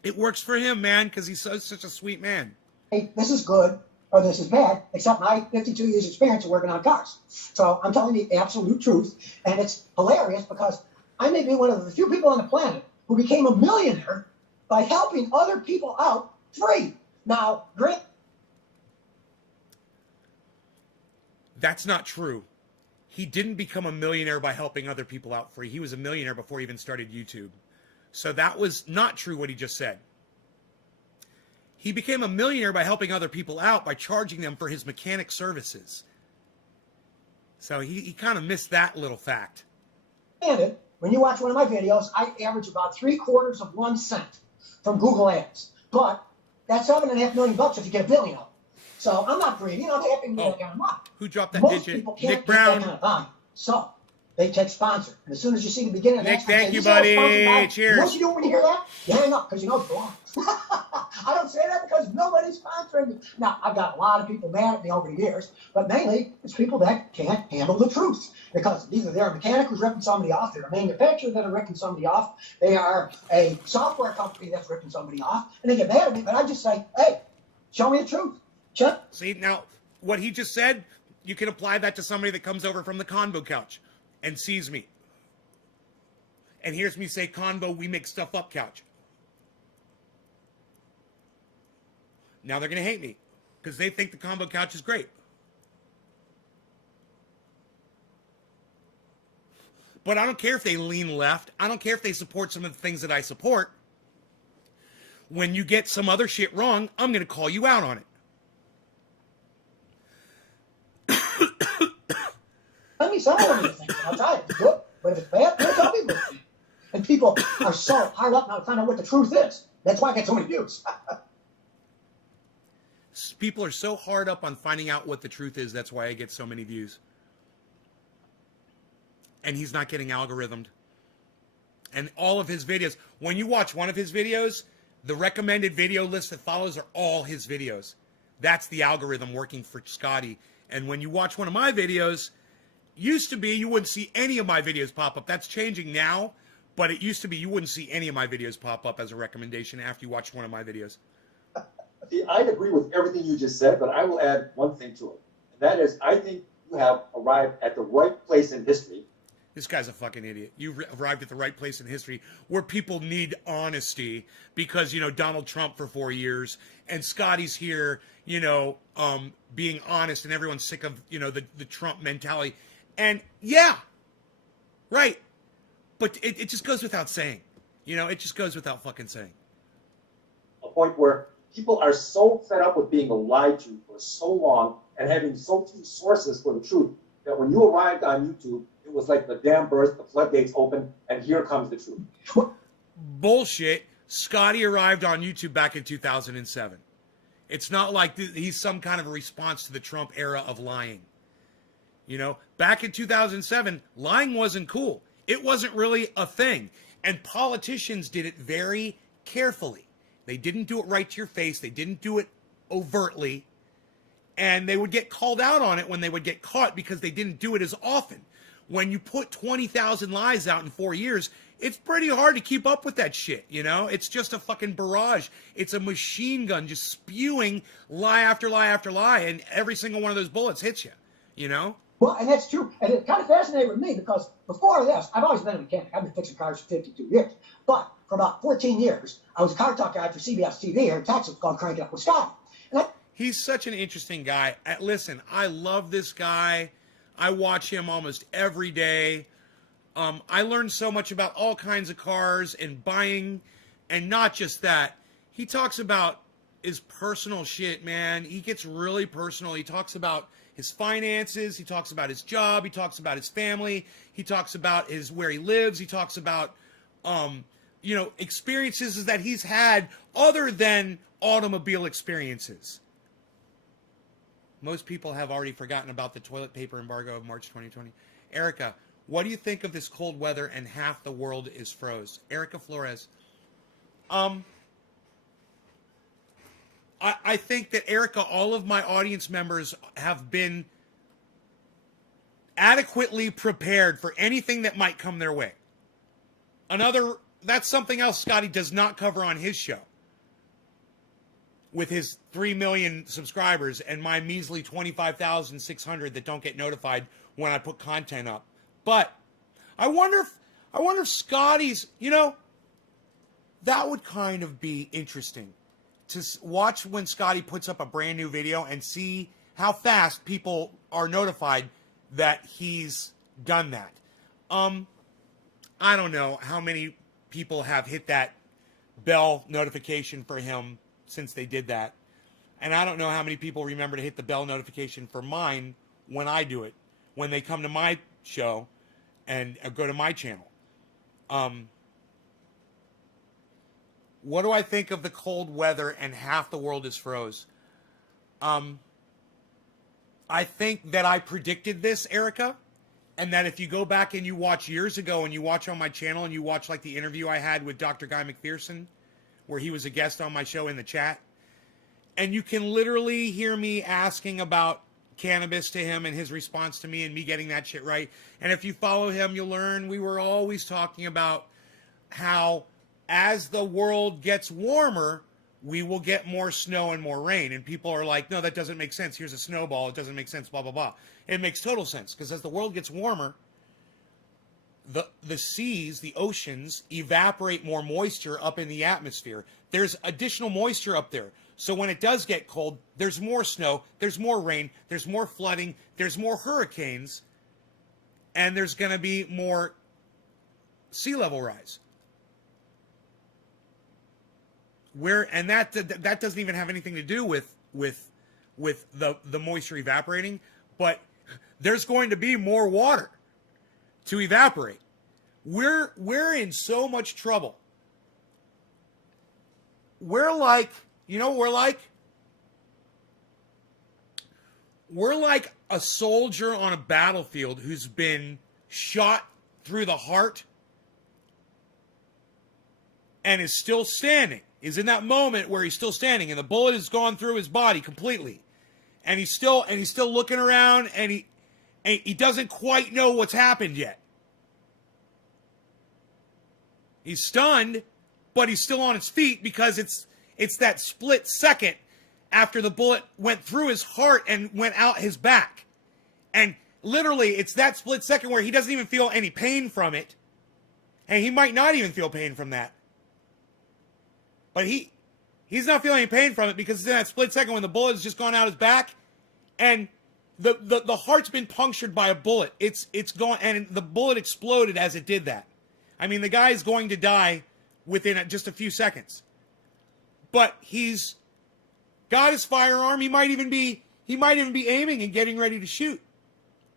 it works for him, man, because he's such a sweet man. Hey, this is good or this is bad, except my 52 years experience of working on cars. So I'm telling the absolute truth, and it's hilarious because I may be one of the few people on the planet who became a millionaire by helping other people out free. Now, great. That's not true. He didn't become a millionaire by helping other people out free. He was a millionaire before he even started YouTube. So that was not true what he just said. He became a millionaire by helping other people out by charging them for his mechanic services. So he kind of missed that little fact. Granted, when you watch one of my videos, I average about 3/4 of 1 cent from Google Ads. But that's $7.5 million if you get a billion of them. So I'm not greedy. I'm happy to get that kind of money. Who dropped that Most digit? people can't Nick get Brown. that kind of volume. So they take sponsor. And as soon as you see the beginning of Nick, that, thank say, you, see that buddy. sponsored by-" Cheers. You know what you do when you hear that? You hang up because you know it's wrong. I don't say that because nobody's sponsoring me. Now, I've got a lot of people mad at me over the years, but mainly it's people that can't handle the truth. Because either they're a mechanic who's ripping somebody off, they're a manufacturer that are ripping somebody off, they are a software company that's ripping somebody off, and they get mad at me, but I just say, hey, show me the truth. Check. See, now, what he just said, you can apply that to somebody that comes over from the Convo couch and sees me. And hears me say, Convo, we make stuff up couch. Now they're going to hate me because they think the combo couch is great. But I don't care if they lean left. I don't care if they support some of the things that I support. When you get some other shit wrong, I'm going to call you out on it. Let me some of these things. I'll tell you, it's good. But if it's bad, don't tell people. And people are so hard up now to find out what the truth is. That's why I get so many views. People are so hard up on finding out what the truth is. That's why I get so many views. And he's not getting algorithmed. And all of his videos, when you watch one of his videos, the recommended video list that follows are all his videos. That's the algorithm working for Scotty. And when you watch one of my videos, used to be you wouldn't see any of my videos pop up. That's changing now, but it used to be you wouldn't see any of my videos pop up as a recommendation after you watched one of my videos. See, I'd agree with everything you just said, but I will add one thing to it. And that is, I think you have arrived at the right place in history. This guy's a fucking idiot. You arrived at the right place in history where people need honesty because, you know, Donald Trump for 4 years and Scotty's here, you know, being honest and everyone's sick of, you know, the Trump mentality. And yeah, right. But it just goes without saying, you know, it just goes without fucking saying. A point where people are so fed up with being lied to for so long and having so few sources for the truth that when you arrived on YouTube, it was like the dam burst, the floodgates open, and here comes the truth. Bullshit. Scotty arrived on YouTube back in 2007. It's not like he's some kind of a response to the Trump era of lying. You know, back in 2007, lying wasn't cool. It wasn't really a thing. And politicians did it very carefully. They didn't do it right to your face. They didn't do it overtly. And they would get called out on it when they would get caught because they didn't do it as often. When you put 20,000 lies out in 4 years, it's pretty hard to keep up with that shit, you know? It's just a fucking barrage. It's a machine gun just spewing lie after lie after lie, and every single one of those bullets hits you, you know? Well, and that's true. And it kind of fascinated with me because before this, I've always been a mechanic. I've been fixing cars for 52 years. But for about 14 years, I was a car talk guy for CBS TV here in Texas called Crank It Up with Scott. He's such an interesting guy. Listen, I love this guy. I watch him almost every day. I learned so much about all kinds of cars and buying, and not just that. He talks about his personal shit, man. He gets really personal. He talks about his finances. He talks about his job. He talks about his family. He talks about where he lives. He talks about, you know, experiences that he's had other than automobile experiences. Most people have already forgotten about the toilet paper embargo of March 2020. Erica, what do you think of this cold weather and half the world is froze? Erica Flores. I think that, Erica, all of my audience members have been adequately prepared for anything that might come their way. That's something else Scotty does not cover on his show. With his 3 million subscribers and my measly 25,600 that don't get notified when I put content up. But I wonder if Scotty's, you know, that would kind of be interesting to watch when Scotty puts up a brand new video and see how fast people are notified that he's done that. I don't know how many people have hit that bell notification for him since they did that. And I don't know how many people remember to hit the bell notification for mine when I do it, when they come to my show and go to my channel. What do I think of the cold weather and half the world is froze? I think that I predicted this, Erica, and that if you go back and you watch years ago and you watch on my channel and you watch like the interview I had with Dr. Guy McPherson, where he was a guest on my show in the chat, and you can literally hear me asking about cannabis to him and his response to me and me getting that shit right. And if you follow him, you'll learn we were always talking about how as the world gets warmer, we will get more snow and more rain. And people are like, no, that doesn't make sense. Here's a snowball. It doesn't make sense, blah, blah, blah. It makes total sense because as the world gets warmer, the seas, the oceans, evaporate more moisture up in the atmosphere. There's additional moisture up there. So when it does get cold, there's more snow, there's more rain, there's more flooding, there's more hurricanes, and there's going to be more sea level rise. And that doesn't even have anything to do with the moisture evaporating, but there's going to be more water to evaporate. We're in so much trouble. We're like, you know, we're like a soldier on a battlefield who's been shot through the heart and is still standing. Is in that moment where he's still standing and the bullet has gone through his body completely. And he's still looking around and he doesn't quite know what's happened yet. He's stunned, but he's still on his feet because it's that split second after the bullet went through his heart and went out his back. And literally, it's that split second where he doesn't even feel any pain from it. And he might not even feel pain from that. But he's not feeling any pain from it because it's in that split second when the bullet has just gone out his back and the heart's been punctured by a bullet. It's gone, and the bullet exploded as it did that. I mean, the guy is going to die within just a few seconds. But he's got his firearm. He might even be aiming and getting ready to shoot.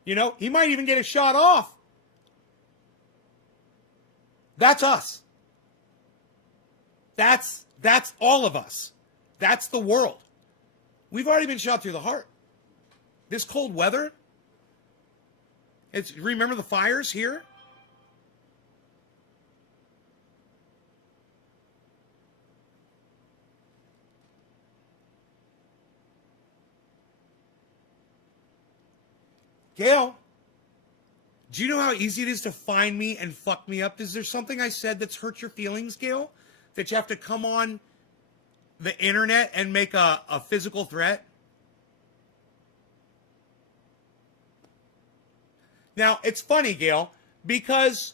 You know, he might even get a shot off. That's us. That's all of us. That's the world. We've already been shot through the heart. This cold weather. Remember the fires here? Gail, do you know how easy it is to find me and fuck me up? Is there something I said that's hurt your feelings, Gail? That you have to come on the internet and make a physical threat? Now, it's funny, Gail, because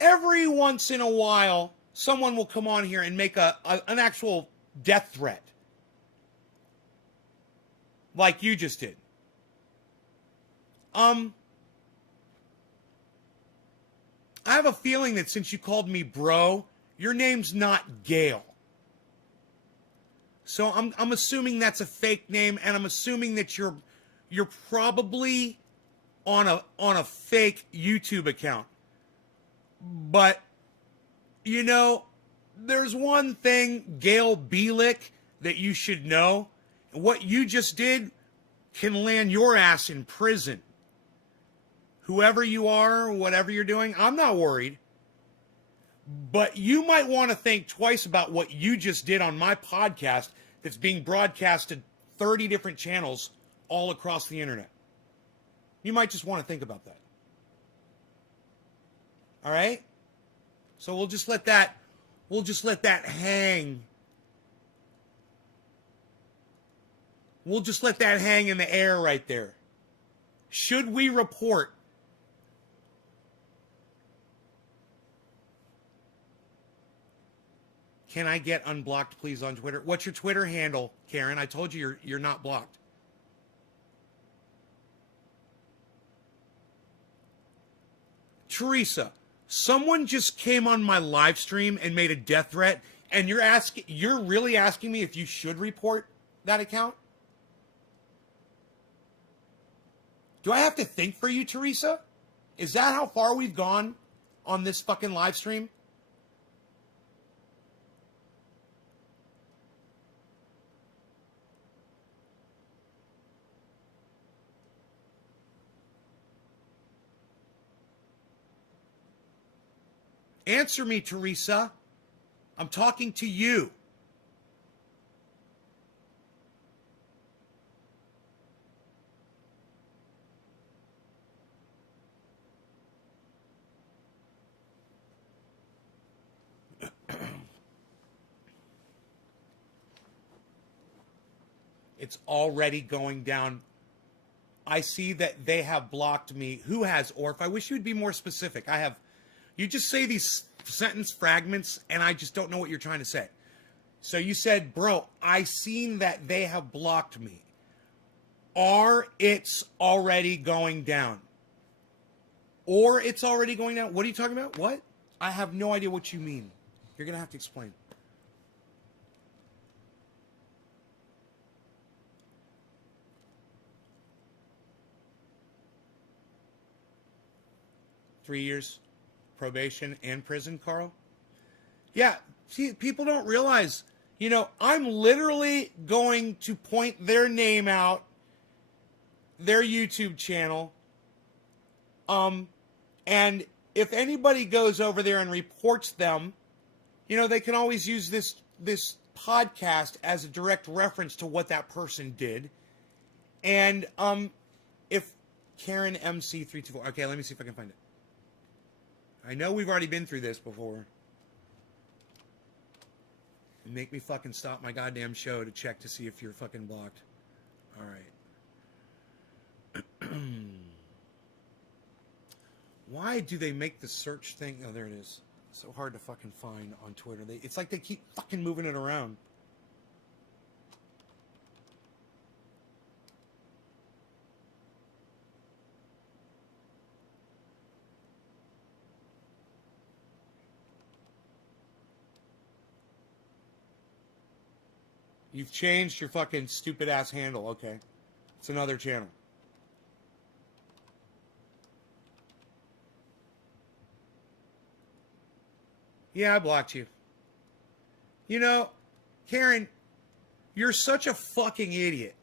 every once in a while, someone will come on here and make an actual death threat. Like you just did. I have a feeling that since you called me bro, your name's not Gail. So I'm assuming that's a fake name, and I'm assuming that you're probably on a fake YouTube account. But you know, there's one thing, Gail Bielick, that you should know. What you just did can land your ass in prison. Whoever you are, whatever you're doing, I'm not worried. But you might want to think twice about what you just did on my podcast that's being broadcast to 30 different channels all across the internet. You might just want to think about that. All right? So we'll just let that hang. We'll just let that hang in the air right there. Should we report? Can I get unblocked, please, on Twitter? What's your Twitter handle, Karen? I told you you're not blocked. Teresa, someone just came on my live stream and made a death threat, and you're really asking me if you should report that account? Do I have to think for you, Teresa? Is that how far we've gone on this fucking live stream? Answer me, Teresa. I'm talking to you. It's already going down I see that they have blocked me. Who has, Orf? I wish you would be more specific. I have. You just say these sentence fragments, and I just don't know what you're trying to say. So you said, bro, I seen that they have blocked me. Or it's already going down. Or it's already going down. What are you talking about? What? I have no idea what you mean. You're going to have to explain. Three years probation and prison, Carl? Yeah, see, people don't realize, I'm literally going to point their name out, their YouTube channel, and if anybody goes over there and reports them, they can always use this podcast as a direct reference to what that person did. And if Karen MC324, okay, let me see if I can find it. I know we've already been through this before. And make me fucking stop my goddamn show to check to see if you're fucking blocked. All right. Why do they make the search thing? Oh, there it is. So hard to fucking find on Twitter. It's like they keep fucking moving it around. You've changed your fucking stupid ass handle. Okay. It's another channel. Yeah, I blocked you. Karen, you're such a fucking idiot.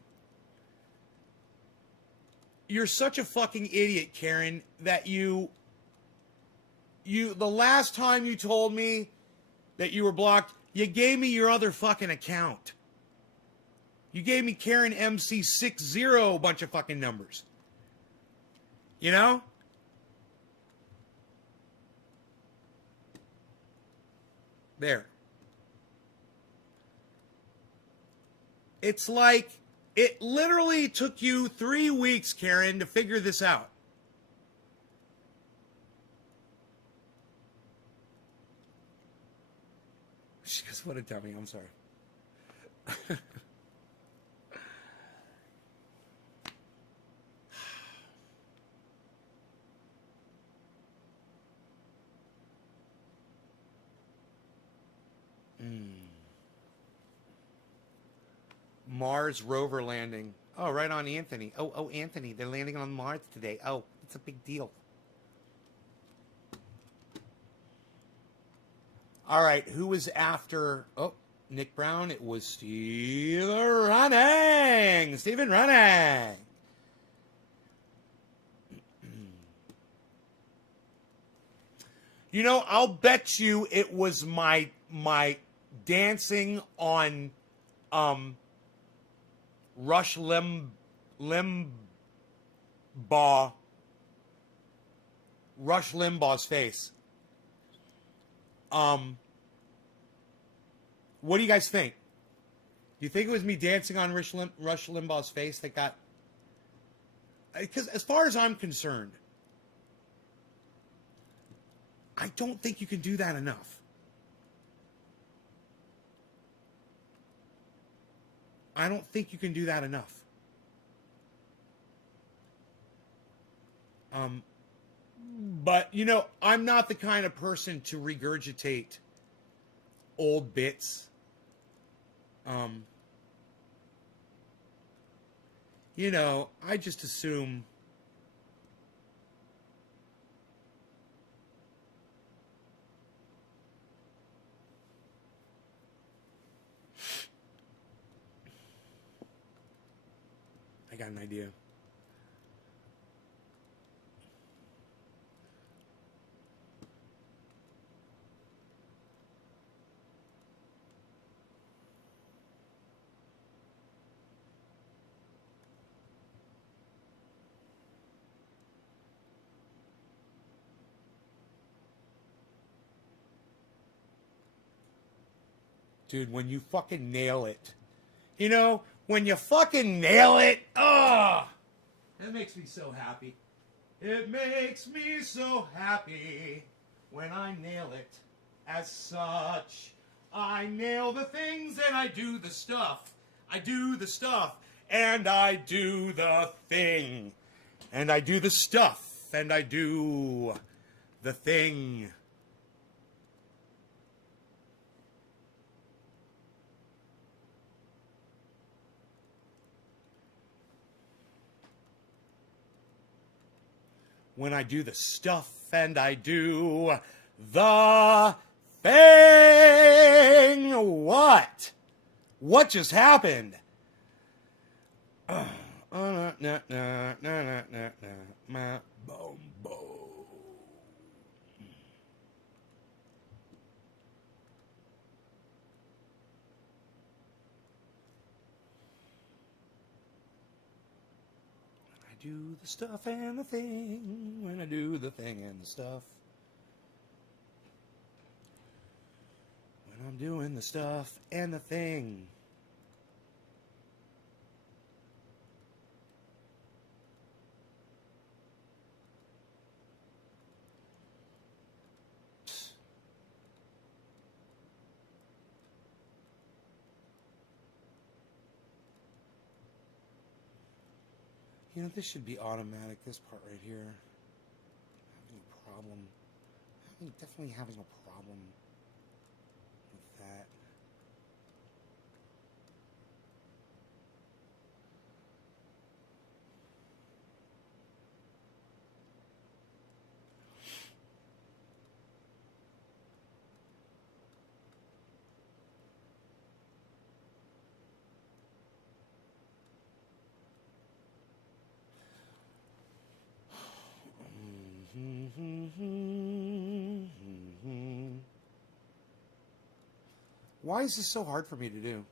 You're such a fucking idiot, Karen, that the last time you told me that you were blocked, you gave me your other fucking account. You gave me Karen MC60, a bunch of fucking numbers. There. It's like, it literally took you 3 weeks, Karen, to figure this out. She goes, what a dummy, I'm sorry. Mars rover landing. Oh, right on Anthony. Oh, Anthony, they're landing on Mars today. Oh, it's a big deal. All right, who was after? Oh, Nick Brown. It was Stephen Running. Stephen Running. I'll bet you it was my dancing on Rush Limbaugh's face. What do you guys think? Do you think it was me dancing on Rush Limbaugh's face that got... Because as far as I'm concerned, I don't think you can do that enough. I don't think you can do that enough. But, I'm not the kind of person to regurgitate old bits. I just assume... I got an idea. Dude, when you fucking nail it. When you fucking nail it, It makes me so happy. It makes me so happy when I nail it as such. I nail the things and I do the stuff. I do the stuff and I do the thing. And I do the stuff and I do the thing. When I do the stuff and I do the thing. What? What just happened? Boom, boom. Do the stuff and the thing when I do the thing and the stuff. When I'm doing the stuff and the thing. You know, this should be automatic, this part right here. Having a problem. Definitely having a problem with that. Why is this so hard for me to do?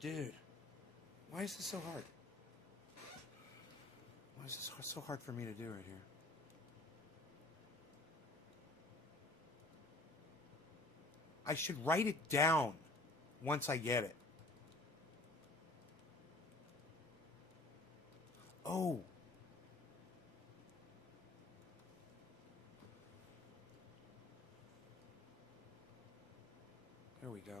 Dude, why is this so hard? Why is this so hard for me to do right here? I should write it down once I get it. Oh. There we go.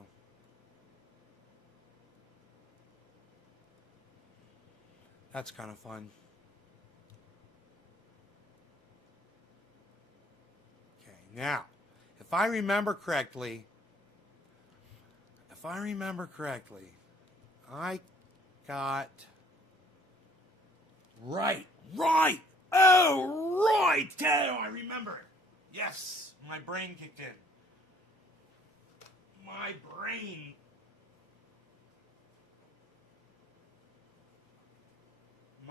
That's kind of fun. Okay, now, if I remember correctly, I got... Right. Oh, right. Oh, I remember it. Yes, my brain kicked in. My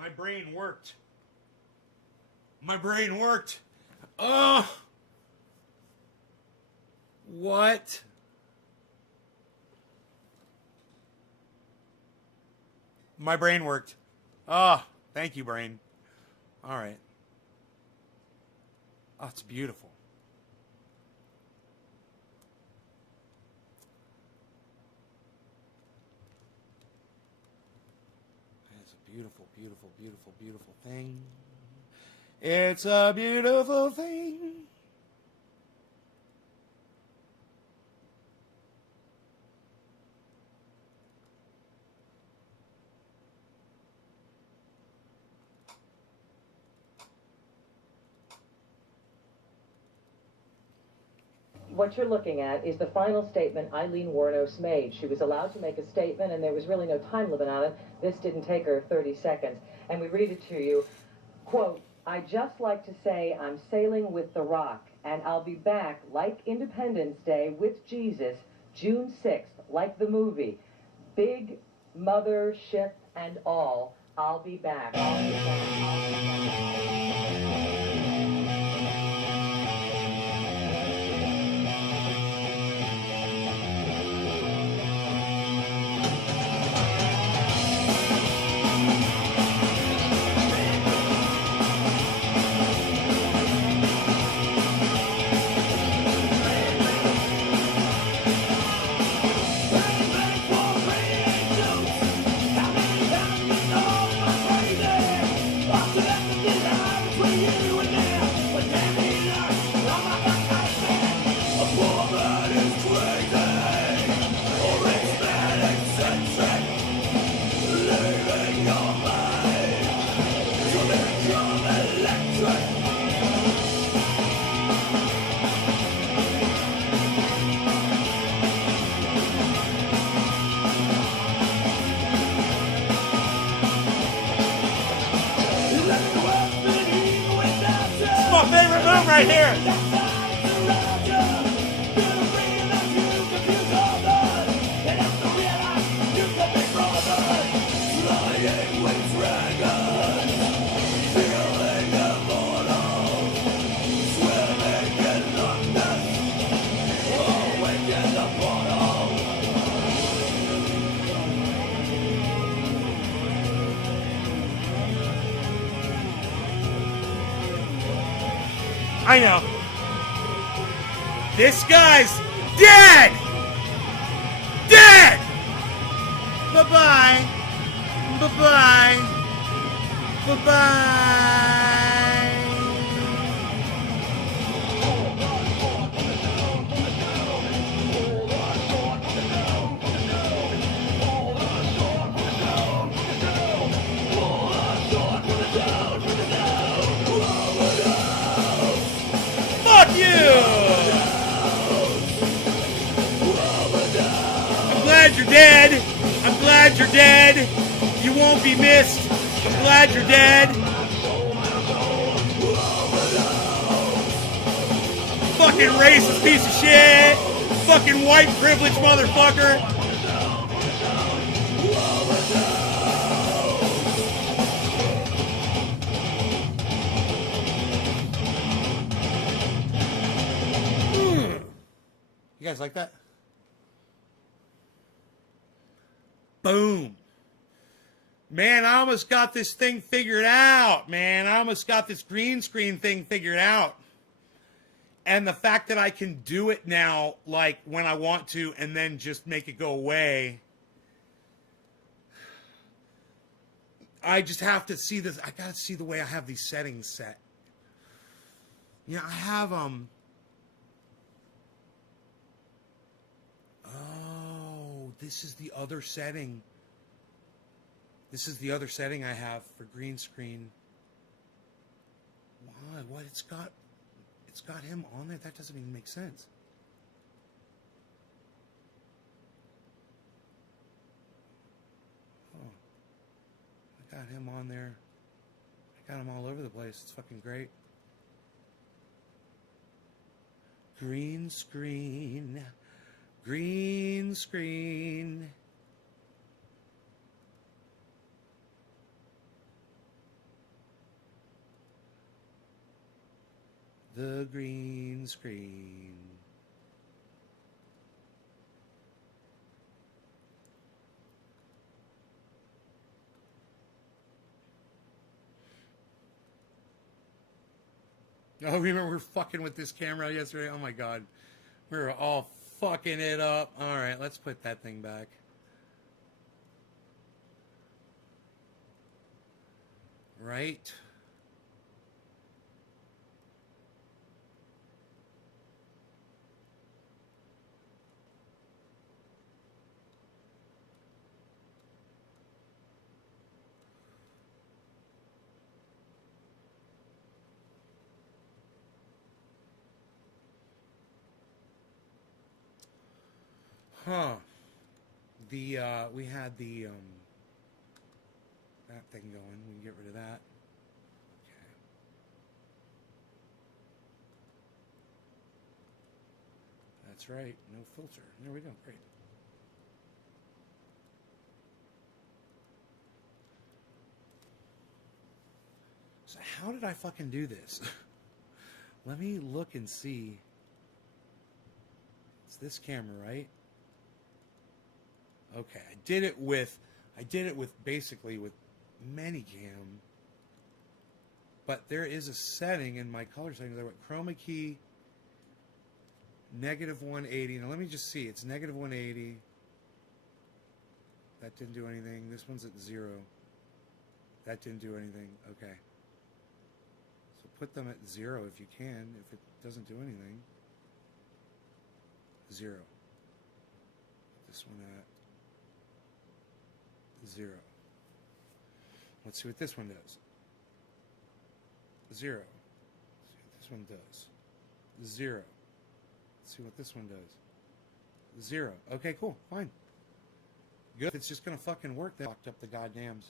brain worked. Oh. What? My brain worked. Oh. Thank you, brain. All right. Oh, it's beautiful. It's a beautiful, beautiful, beautiful, beautiful thing. It's a beautiful thing. What you're looking at is the final statement Eileen Wuornos made. She was allowed to make a statement, and there was really no time limit on it. This didn't take her 30 seconds. And we read it to you. Quote, "I just like to say I'm sailing with the Rock, and I'll be back like Independence Day with Jesus, June 6th, like the movie. Big mother ship and all, I'll be back. I'll be back. I'll be back." It's my favorite move right here. I know. This guy's dead! Dead! Bye-bye. Bye-bye. Bye-bye. Fuck you! I'm glad you're dead. I'm glad you're dead. You won't be missed. I'm glad you're dead. Fucking racist piece of shit. Fucking white privilege motherfucker. You guys like that? Boom. Man, I almost got this thing figured out, man. I almost got this green screen thing figured out. And the fact that I can do it now, like, when I want to, and then just make it go away. I just have to see this. I gotta see the way I have these settings set. Yeah, I have, Oh, this is the other setting. This is the other setting I have for green screen. Why? What? It's got him on there? That doesn't even make sense. Oh. I got him on there. I got him all over the place. It's fucking great. Green screen. Green screen. The green screen. Oh, remember we were fucking with this camera yesterday? Oh my god. We were all fucking it up. Alright, let's put that thing back. Right. Huh. We had the, that thing going. We can get rid of that. Okay. That's right. No filter. There we go. Great. So how did I fucking do this? Let me look and see. It's this camera, right? Okay, I did it with basically with Minicam. But there is a setting in my color settings. I went chroma key -180. Now let me just see. It's -180. That didn't do anything. This one's at 0. That didn't do anything. Okay. So put them at 0 if you can. If it doesn't do anything. 0. Put this one at 0. Let's see what this one does. 0. Let's see what this one does. 0. Let's see what this one does. 0. Okay, cool. Fine. Good. If it's just going to fucking work, they locked up the goddams.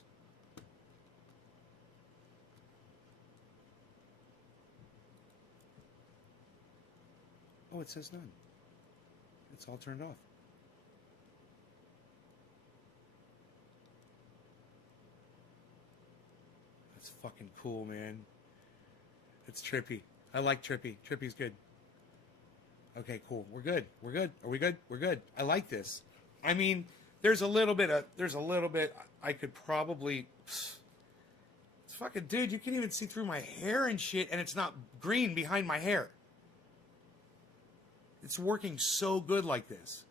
Oh, it says none. It's all turned off. That's fucking cool, man. It's trippy. I like trippy. Trippy's good. Okay, cool. We're good. We're good. Are we good? We're good. I like this. I mean, there's a little bit I could probably. It's fucking, dude, you can even see through my hair and shit, and it's not green behind my hair. It's working so good like this.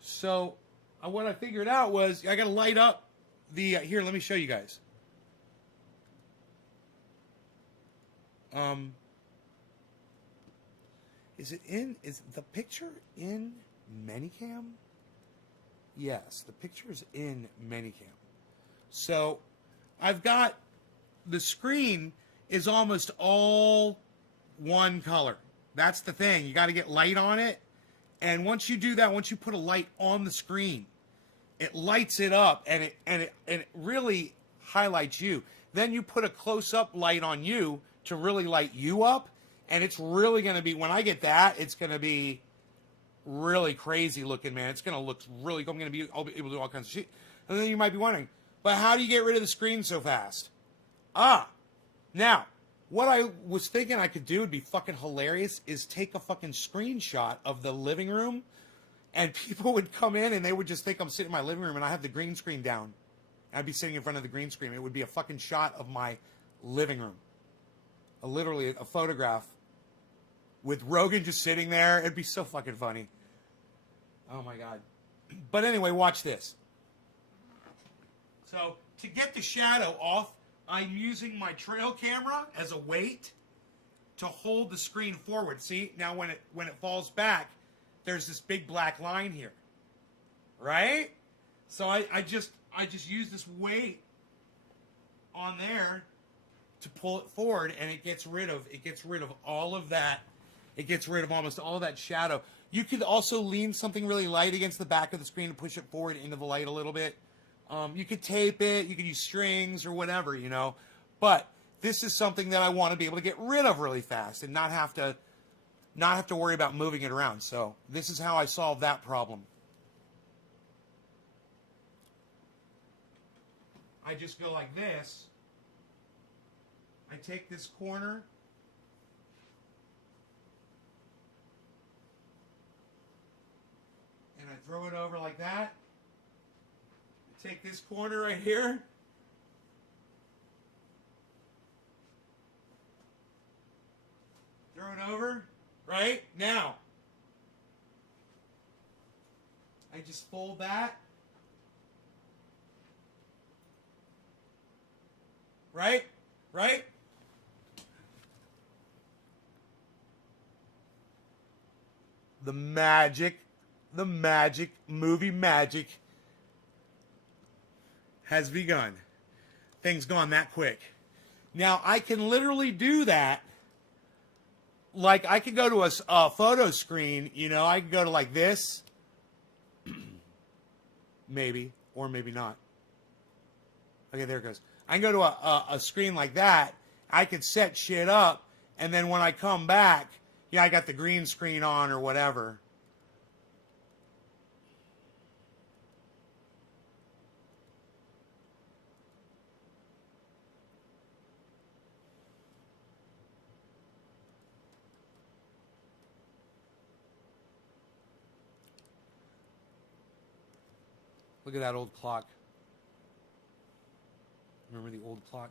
So, what I figured out was I got to light up the. Here, let me show you guys. Is the picture in Manycam? Yes, the picture is in Manycam. So, I've got the screen is almost all one color. That's the thing. You got to get light on it. And once you do that, once you put a light on the screen, it lights it up and it really highlights you. Then you put a close-up light on you to really light you up, and it's really going to be, when I get that, it's going to be really crazy looking, man. It's going to look really, I'm going to be able to do all kinds of shit. And then you might be wondering, but how do you get rid of the screen so fast? Now, what I was thinking I could do would be fucking hilarious is take a fucking screenshot of the living room, and people would come in and they would just think I'm sitting in my living room and I have the green screen down. I'd be sitting in front of the green screen. It would be a fucking shot of my living room. Literally a photograph with Rogan just sitting there. It'd be so fucking funny. Oh my God. But anyway, watch this. So to get the shadow off, I'm using my trail camera as a weight to hold the screen forward. See, now when it falls back, there's this big black line here. Right? So I just use this weight on there to pull it forward, and it gets rid of all of that. It gets rid of almost all of that shadow. You could also lean something really light against the back of the screen to push it forward into the light a little bit. You could tape it, you could use strings or whatever, you know. But this is something that I want to be able to get rid of really fast and not have to worry about moving it around. So this is how I solve that problem. I just go like this. I take this corner, and I throw it over like that. I take this corner right here, throw it over, right? Now, I just fold that, right? Right? The magic, movie magic has begun. Things gone that quick. Now, I can literally do that. Like, I could go to a photo screen, you know, I could go to like this. Maybe, or maybe not. Okay, there it goes. I can go to a screen like that. I could set shit up, and then when I come back, yeah, I got the green screen on or whatever. Look at that old clock. Remember the old clock?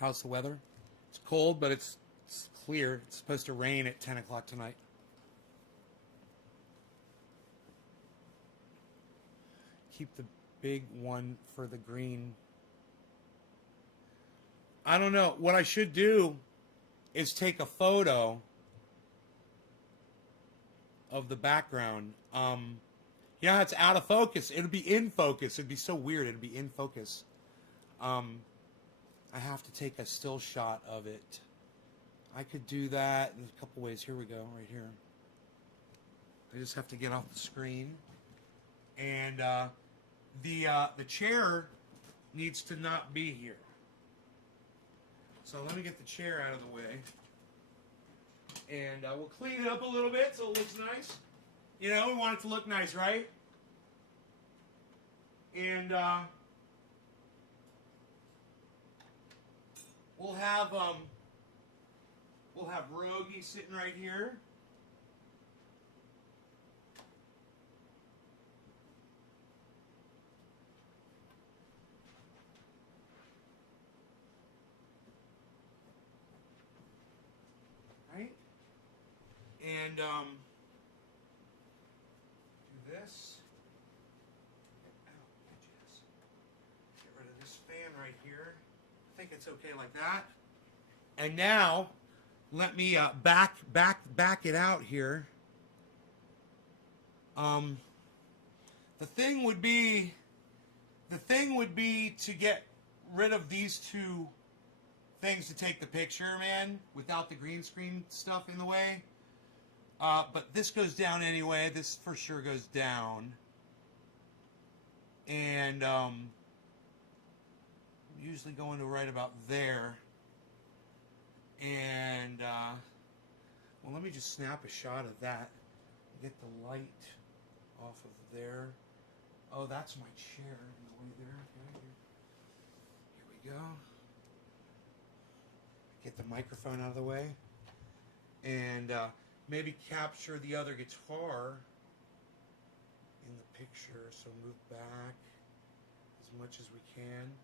How's the weather? It's cold, but it's clear. It's supposed to rain at 10 o'clock tonight. Keep the big one for the green. I don't know. What I should do is take a photo of the background. You know how it's out of focus? It'll be in focus. It'd be so weird. It'd be in focus. I have to take a still shot of it. I could do that in a couple ways. Here we go, right here. I just have to get off the screen. And the chair needs to not be here. So let me get the chair out of the way. And we'll clean it up a little bit so it looks nice. You know, we want it to look nice, right? And we'll have Rogie sitting right here. Right? And do this. Get rid of this fan right here. I think it's okay like that. And now, let me back it out here. The thing would be to get rid of these two things to take the picture, man, without the green screen stuff in the way. But this goes down anyway. This for sure goes down. And usually going to right about there. And well, let me just snap a shot of that. Get the light off of there. Oh, that's my chair in the way there. Okay, here we go. Get the microphone out of the way. And maybe capture the other guitar in the picture. So move back as much as we can.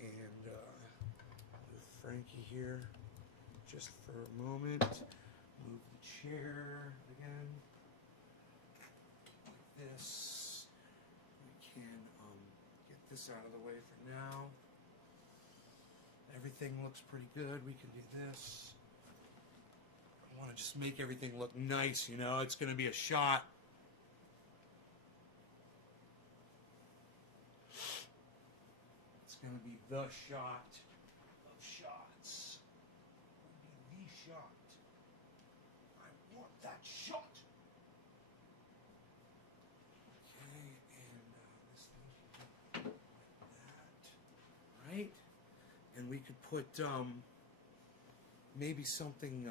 And move Frankie here just for a moment. Move the chair again. Like this. We can get this out of the way for now. Everything looks pretty good. We can do this. I want to just make everything look nice, you know. It's going to be a shot. It's going to be the shot of shots. It's going to be the shot. I want that shot. Okay, and this thing like that. Right? And we could put maybe something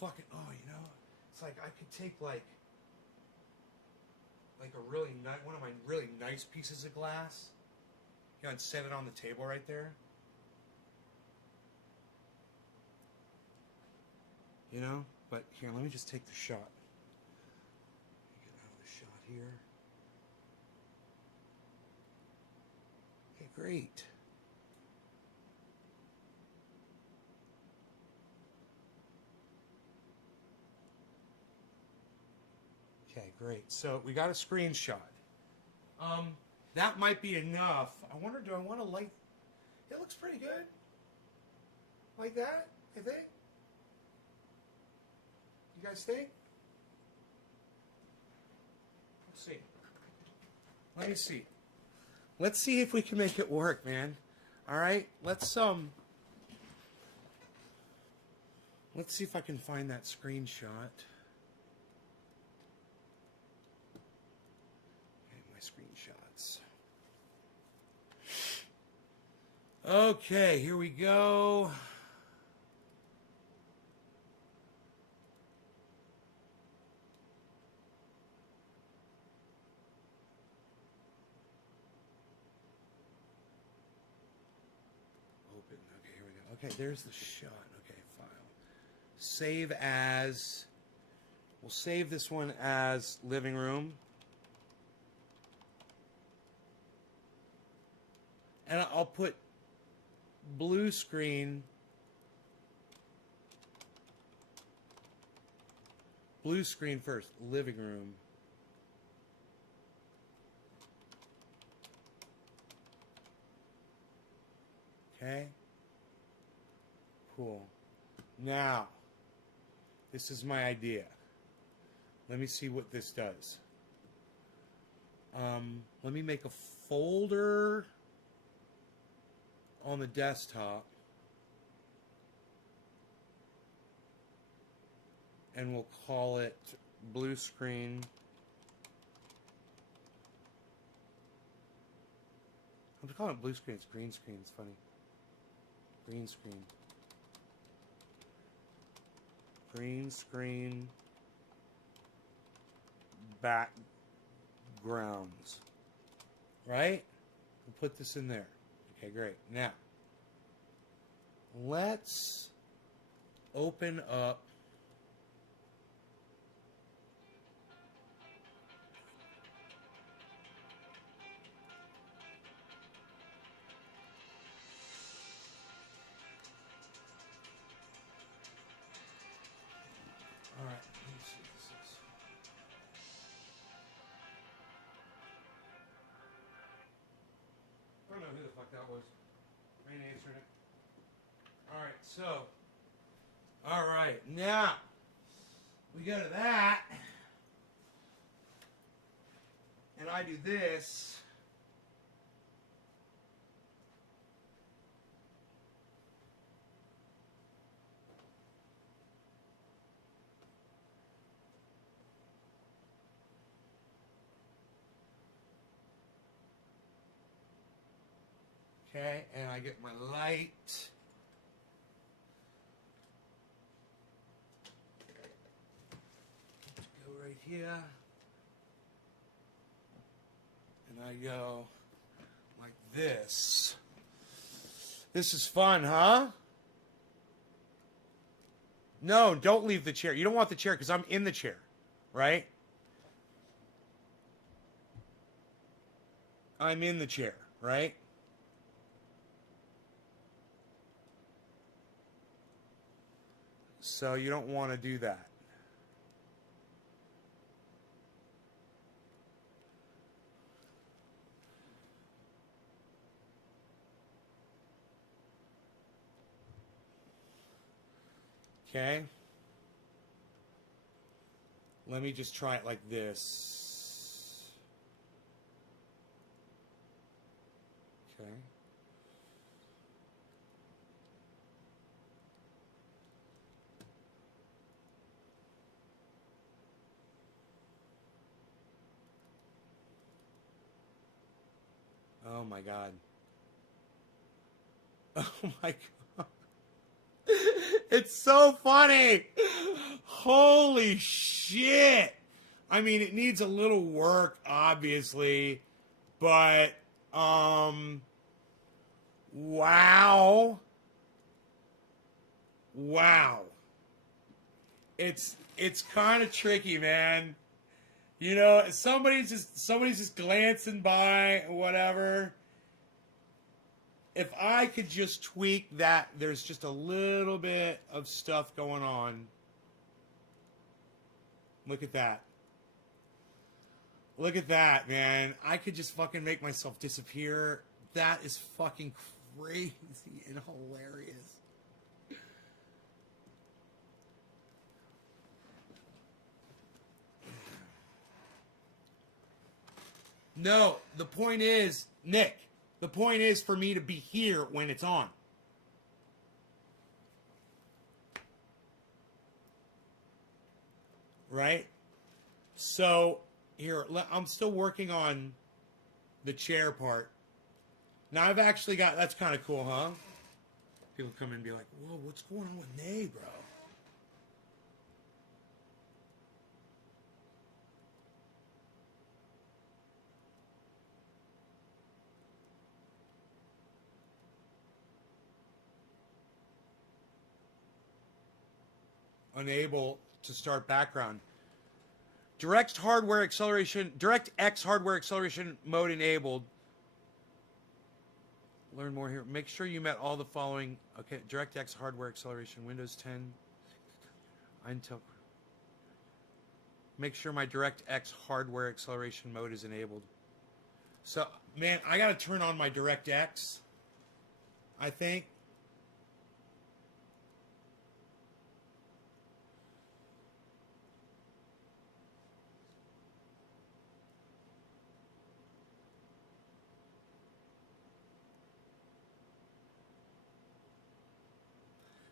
fucking, oh, you know, it's like I could take like a really nice, one of my really nice pieces of glass, you know, and set it on the table right there. You know, but here, let me just take the shot. Get out of the shot here. Okay, great. Okay, great. So we got a screenshot. That might be enough. I wonder, do I want to light? It looks pretty good. Like that, I think. You guys think? Let's see. Let me see. Let's see if we can make it work, man. All right. Let's see if I can find that screenshot. Screenshots. Okay, here we go. Open. Okay, here we go. Okay, there's the shot. Okay, file. Save as. We'll save this one as living room. And I'll put blue screen. Blue screen first. Living room. Okay. Cool. Now, this is my idea. Let me see what this does. Let me make a folder on the desktop. And we'll call it blue screen. I'm calling it blue screen. It's green screen. It's funny. Green screen. Green screen. Backgrounds. Right? We'll put this in there. Okay, great. Now, let's open up all right, let me see what this is. I don't know who the fuck that was. I ain't answering it. Alright, so. Alright, now. We go to that. And I do this. Okay, and I get my light. Go right here. And I go like this. This is fun, huh? No, don't leave the chair. You don't want the chair because I'm in the chair, right? I'm in the chair, right? So you don't want to do that. Okay. Let me just try it like this. Okay. Oh my God. Oh my God. It's so funny. Holy shit. I mean, it needs a little work, obviously, but, wow. Wow. It's kind of tricky, man. You know, somebody's just glancing by, whatever. If I could just tweak that, there's just a little bit of stuff going on. Look at that. Look at that, man. I could just fucking make myself disappear. That is fucking crazy and hilarious. No, the point is, Nick, the point is for me to be here when it's on. Right? So, here, I'm still working on the chair part. Now, I've actually got, that's kind of cool, huh? People come in and be like, whoa, what's going on with Nay, bro? Unable to start background. DirectX hardware acceleration mode enabled. Learn more here. Make sure you met all the following. Okay, DirectX hardware acceleration, Windows 10, Intel. Make sure my DirectX hardware acceleration mode is enabled. So, man, I gotta turn on my DirectX, I think.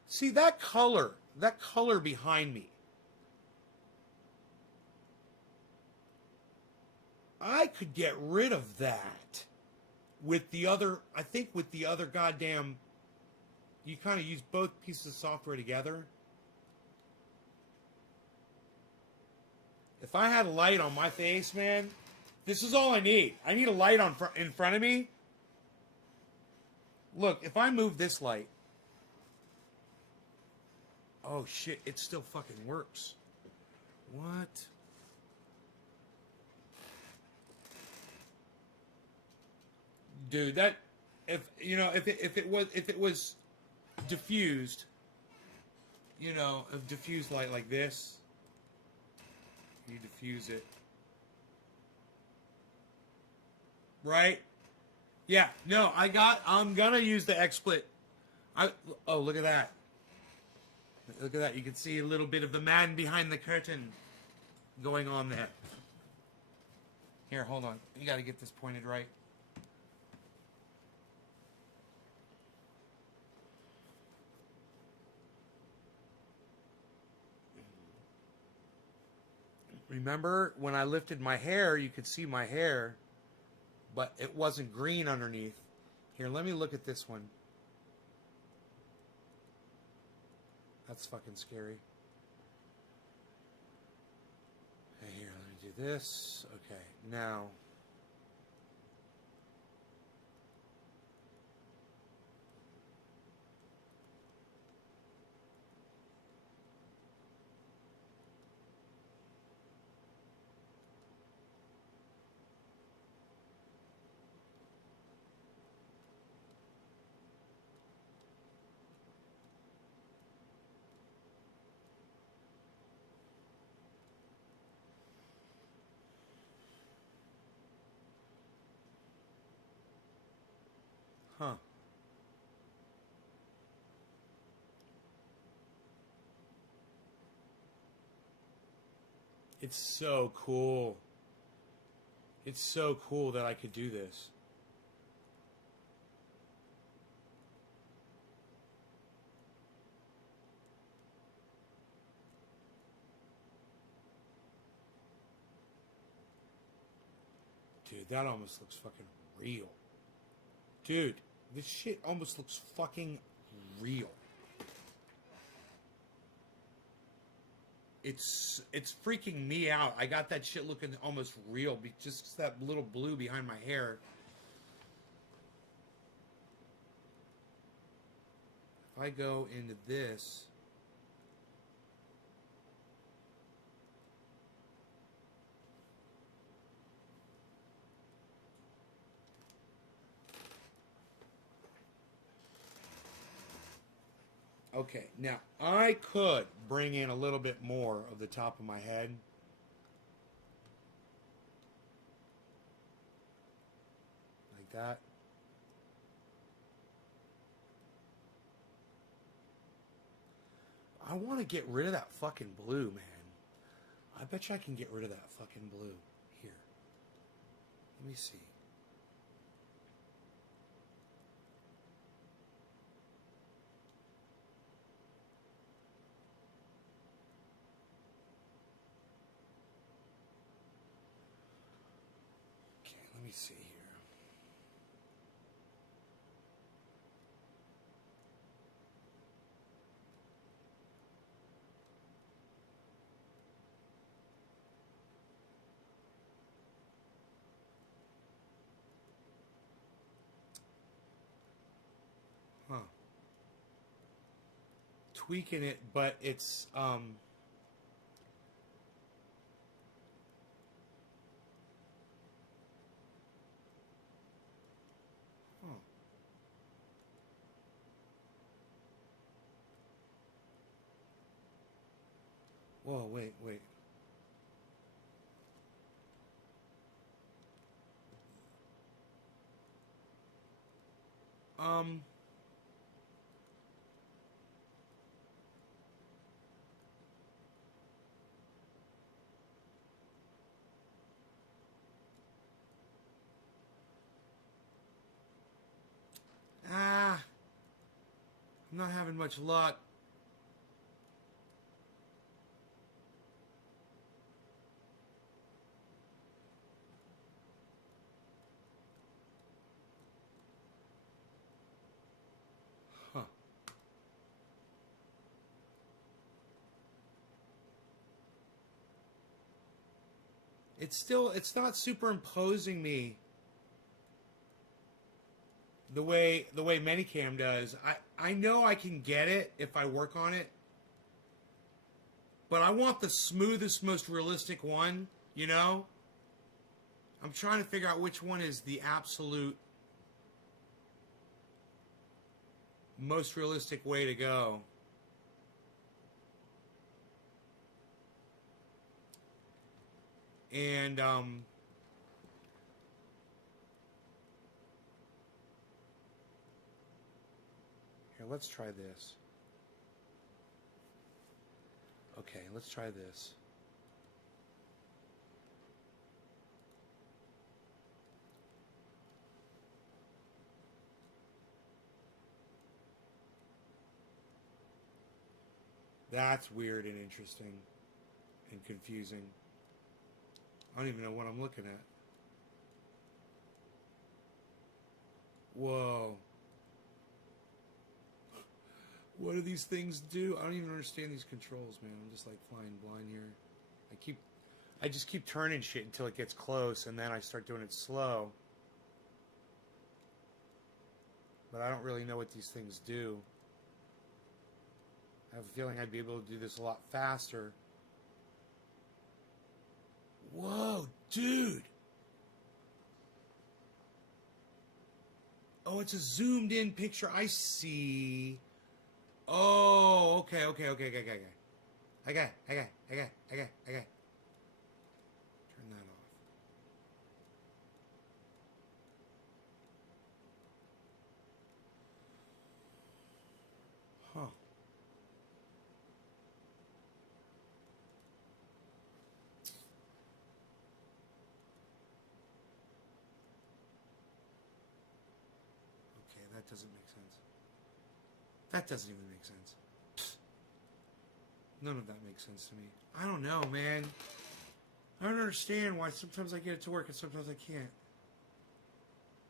See that color behind me. I could get rid of that with the other, I think with the other goddamn, you kind of use both pieces of software together. If I had a light on my face, man, this is all I need. I need a light in front of me. Look, if I move this light, oh shit, it still fucking works. What? Dude, that if it was diffused, a diffused light like this, you diffuse it. Right? Yeah, no, I'm gonna use the XSplit. Oh, look at that. Look at that. You can see a little bit of the man behind the curtain going on there. Here, hold on. You got to get this pointed right. Remember when I lifted my hair, you could see my hair, but it wasn't green underneath. Here, let me look at this one. That's fucking scary. Okay, here, let me do this. Okay, now. Huh. It's so cool. It's so cool that I could do this. Dude, that almost looks fucking real. Dude, this shit almost looks fucking real. It's freaking me out. I got that shit looking almost real. Just that little blue behind my hair. If I go into this... Okay, now I could bring in a little bit more of the top of my head. Like that. I want to get rid of that fucking blue, man. I bet you I can get rid of that fucking blue. Here. Let me see. Let me see here. Huh. Tweaking it, but it's huh. Whoa, wait. Um. I'm not having much luck. Huh. It's not superimposing me the way Manicam does. I know I can get it if I work on it, but I want the smoothest, most realistic one, you know? I'm trying to figure out which one is the absolute most realistic way to go. And here, let's try this. Okay, let's try this. That's weird and interesting and confusing. I don't even know what I'm looking at. Whoa. What do these things do? I don't even understand these controls, man. I'm just like flying blind here. I just keep turning shit until it gets close, and then I start doing it slow. But I don't really know what these things do. I have a feeling I'd be able to do this a lot faster. Whoa, dude! Oh, it's a zoomed in picture. I see. Oh, okay. I got. Turn that off. Huh. Okay, that doesn't make sense. That doesn't even make sense. Pfft. None of that makes sense to me. I don't know, man. I don't understand why sometimes I get it to work and sometimes I can't.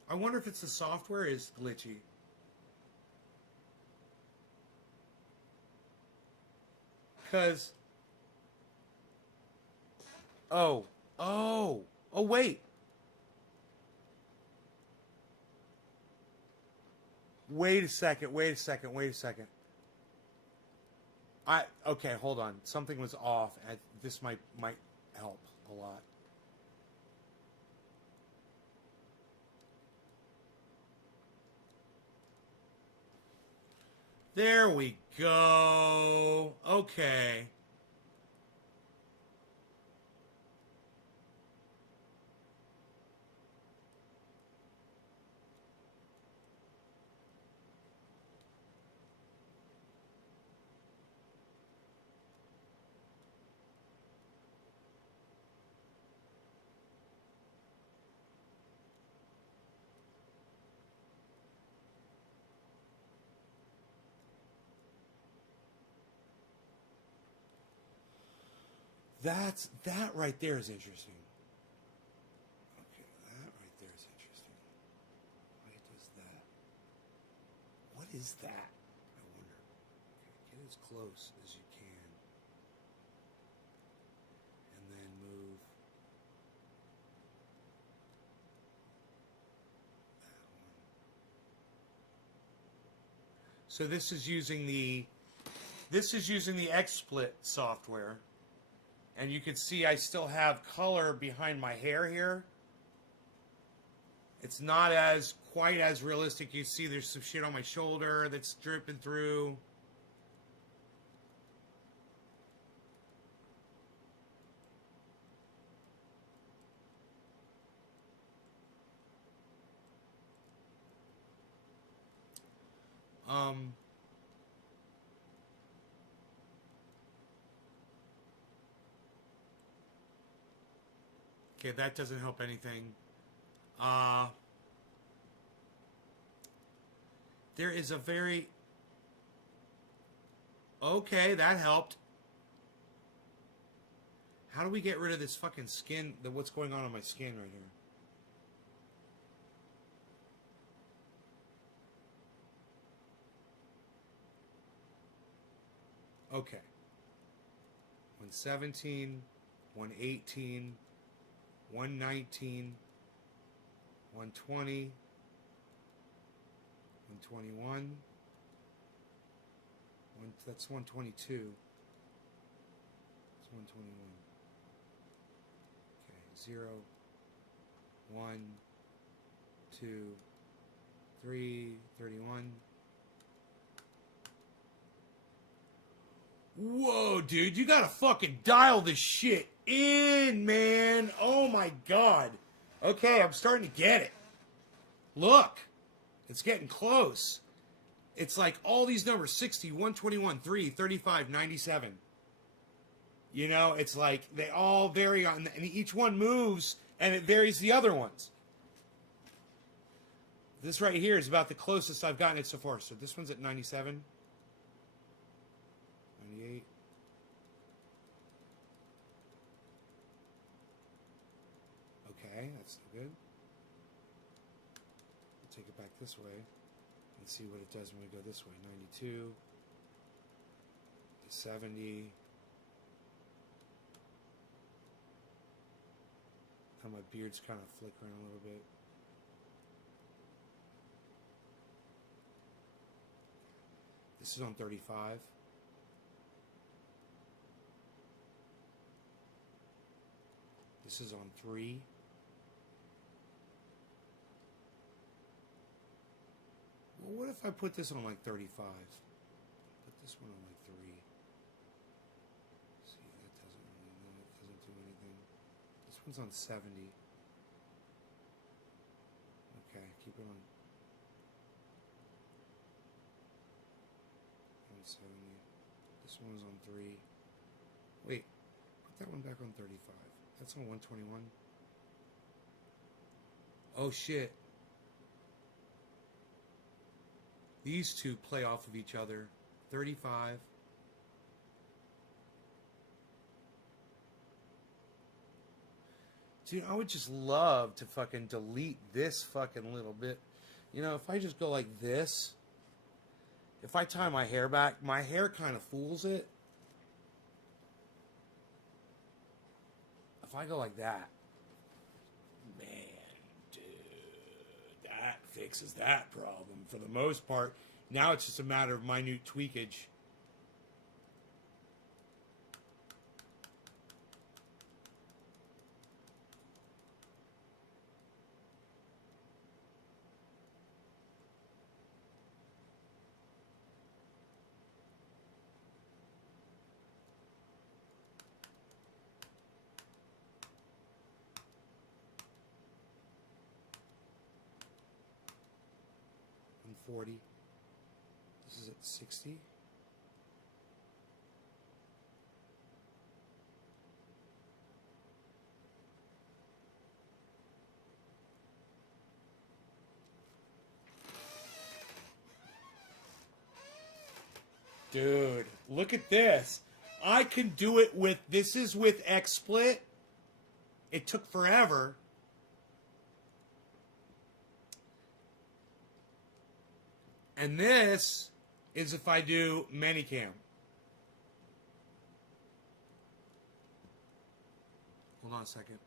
I wonder if it's the software is glitchy. Because... Oh, wait. Wait a second. Okay, hold on. Something was off. This might help a lot. There we go. Okay. That right there is interesting. Okay, that right there is interesting. Why does that? What is that? I wonder. Okay, get as close as you can. And then move that one. So this is using the XSplit software. And you can see I still have color behind my hair here. It's not quite as realistic. You see there's some shit on my shoulder that's dripping through. Okay, that doesn't help anything. There is a very... Okay, that helped. How do we get rid of this fucking skin, what's going on my skin right here? Okay. 117, 118, 119, 120, 121. That's 122. It's 121. Okay, 0, 1, 2, 3, 31. Whoa, dude, you gotta fucking dial this shit in, man. Oh my god. Okay, I'm starting to get it. Look, it's getting close. It's like all these numbers, 60, 121, 3, 35, 97. You know, it's like they all vary on, and each one moves, and it varies the other ones. This right here is about the closest I've gotten it so far. So this one's at 97. 98. Okay, that's still good. We'll take it back this way and see what it does when we go this way. 92. 70. Now my beard's kind of flickering a little bit. This is on 35. This is on 3. Well, what if I put this on like 35? Put this one on like 3. See, that doesn't do anything. This one's on 70. Okay, keep it on 70. This one's on 3. Wait, put that one back on 35. That's on 121. Oh shit. These two play off of each other. 35. Dude, I would just love to fucking delete this fucking little bit. You know, if I just go like this, if I tie my hair back, my hair kind of fools it. If I go like that, man, dude, that fixes that problem for the most part. Now it's just a matter of minute tweakage. I'm 40. This is at 60. Dude, look at this. I can do it with, this is with XSplit. It took forever. And this is if I do Manicam. Hold on a second.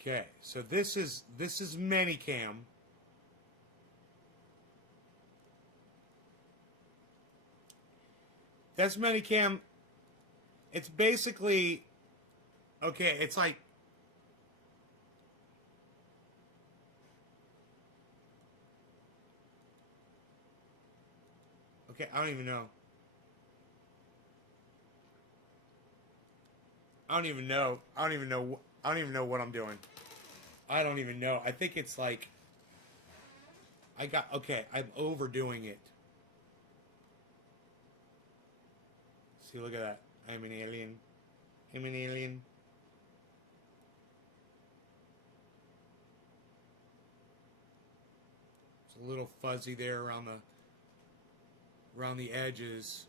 Okay, so this is Manicam. That's Manicam. It's basically, okay, it's like, okay, I don't even know. I don't even know. I don't even know what I'm doing. I don't even know. I think it's like okay, I'm overdoing it. See, look at that. I'm an alien. I'm an alien. It's a little fuzzy there around the edges.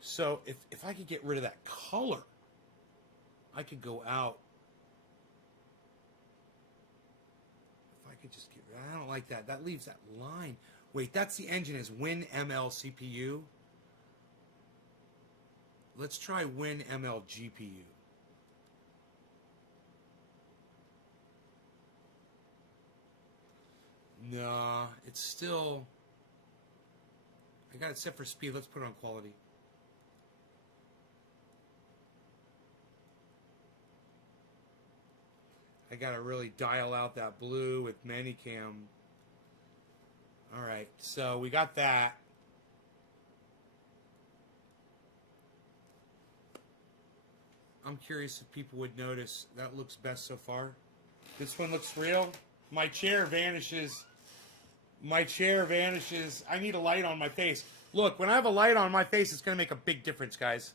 So if I could get rid of that color, I could go out. If I could just get rid, I don't like that. That leaves that line. Wait, that's the engine is WinML CPU. Let's try WinML GPU. Nah, it's still. I got it set for speed. Let's put it on quality. I gotta really dial out that blue with Manicam. Alright, so we got that. I'm curious if people would notice that looks best so far. This one looks real. My chair vanishes. My chair vanishes. I need a light on my face. Look, when I have a light on my face, it's going to make a big difference, guys.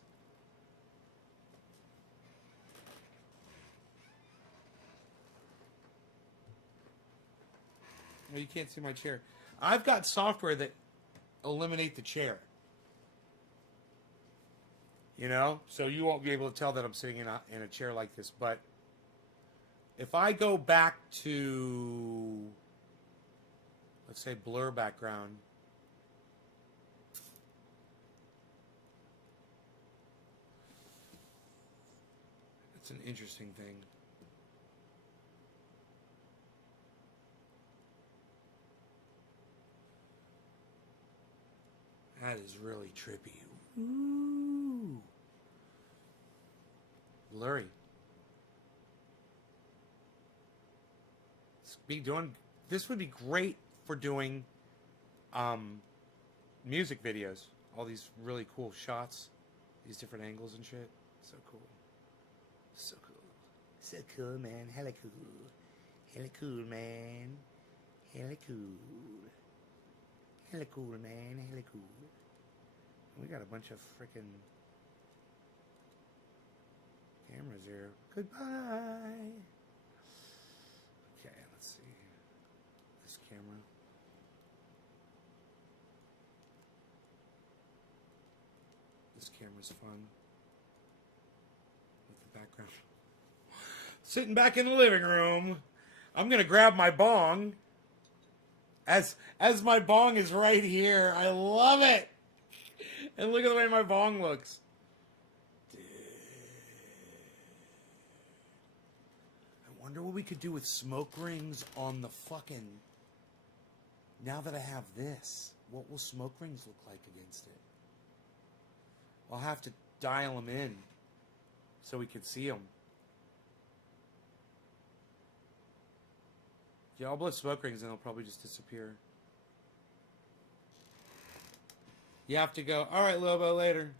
Well, you can't see my chair. I've got software that eliminate the chair. You know? So you won't be able to tell that I'm sitting in a chair like this. But if I go back to, let's say, blur background. It's an interesting thing. That is really trippy. Ooh. Blurry. This would be great for doing music videos. All these really cool shots, these different angles and shit. So cool. So cool. So cool, man. Hella cool. Hella cool, man. Hella cool. Hella cool, man. Hella cool. We got a bunch of freaking cameras here. Goodbye. Okay, let's see. This camera. This camera's fun. With the background. Sitting back in the living room. I'm gonna grab my bong. As my bong is right here. I love it. And look at the way my bong looks. Dude. I wonder what we could do with smoke rings on the fucking... Now that I have this, what will smoke rings look like against it? I'll have to dial them in so we can see them. Yeah, I'll blow smoke rings and they'll probably just disappear. You have to go, all right, Lobo, later.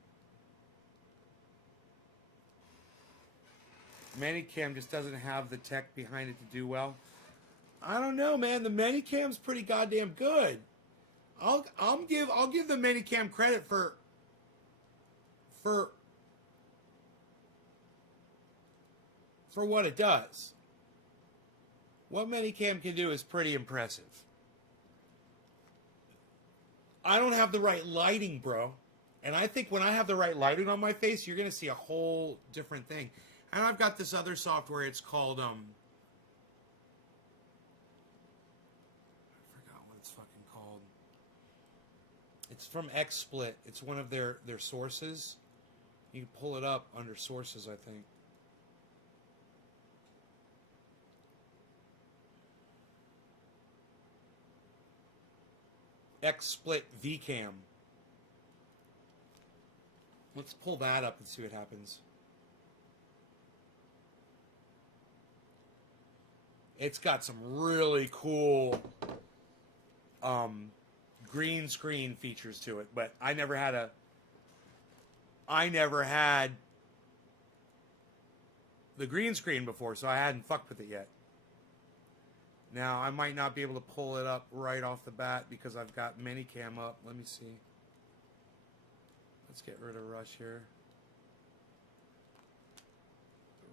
Manicam just doesn't have the tech behind it to do well. I don't know, man. The Manicam's pretty goddamn good. I'll give the Manicam credit for what it does. What Manicam can do is pretty impressive. I don't have the right lighting, bro. And I think when I have the right lighting on my face, you're going to see a whole different thing. And I've got this other software. It's called, I forgot what it's fucking called. It's from XSplit. It's one of their sources. You can pull it up under sources, I think. XSplit VCam. Let's pull that up and see what happens. It's got some really cool green screen features to it, but I never had I never had the green screen before, so I hadn't fucked with it yet. Now, I might not be able to pull it up right off the bat because I've got Minicam up. Let me see. Let's get rid of Rush here.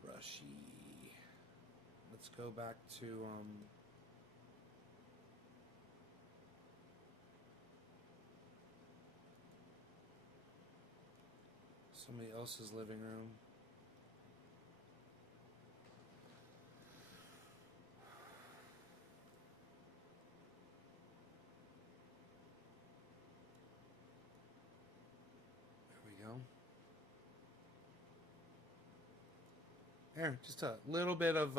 Rushy. Let's go back to somebody else's living room. There, just a little bit of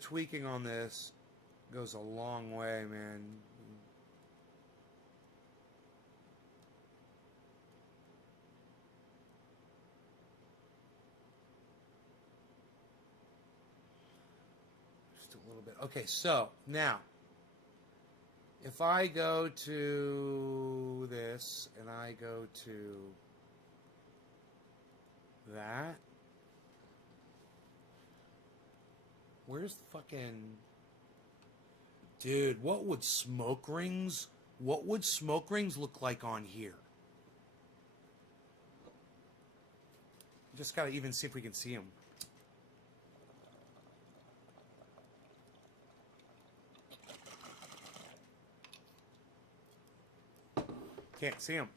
tweaking on this goes a long way, man. Just a little bit. Okay, so now, if I go to this and I go to that. Where's fucking... Dude, what would smoke rings look like on here? Just gotta even see if we can see them. Can't see them.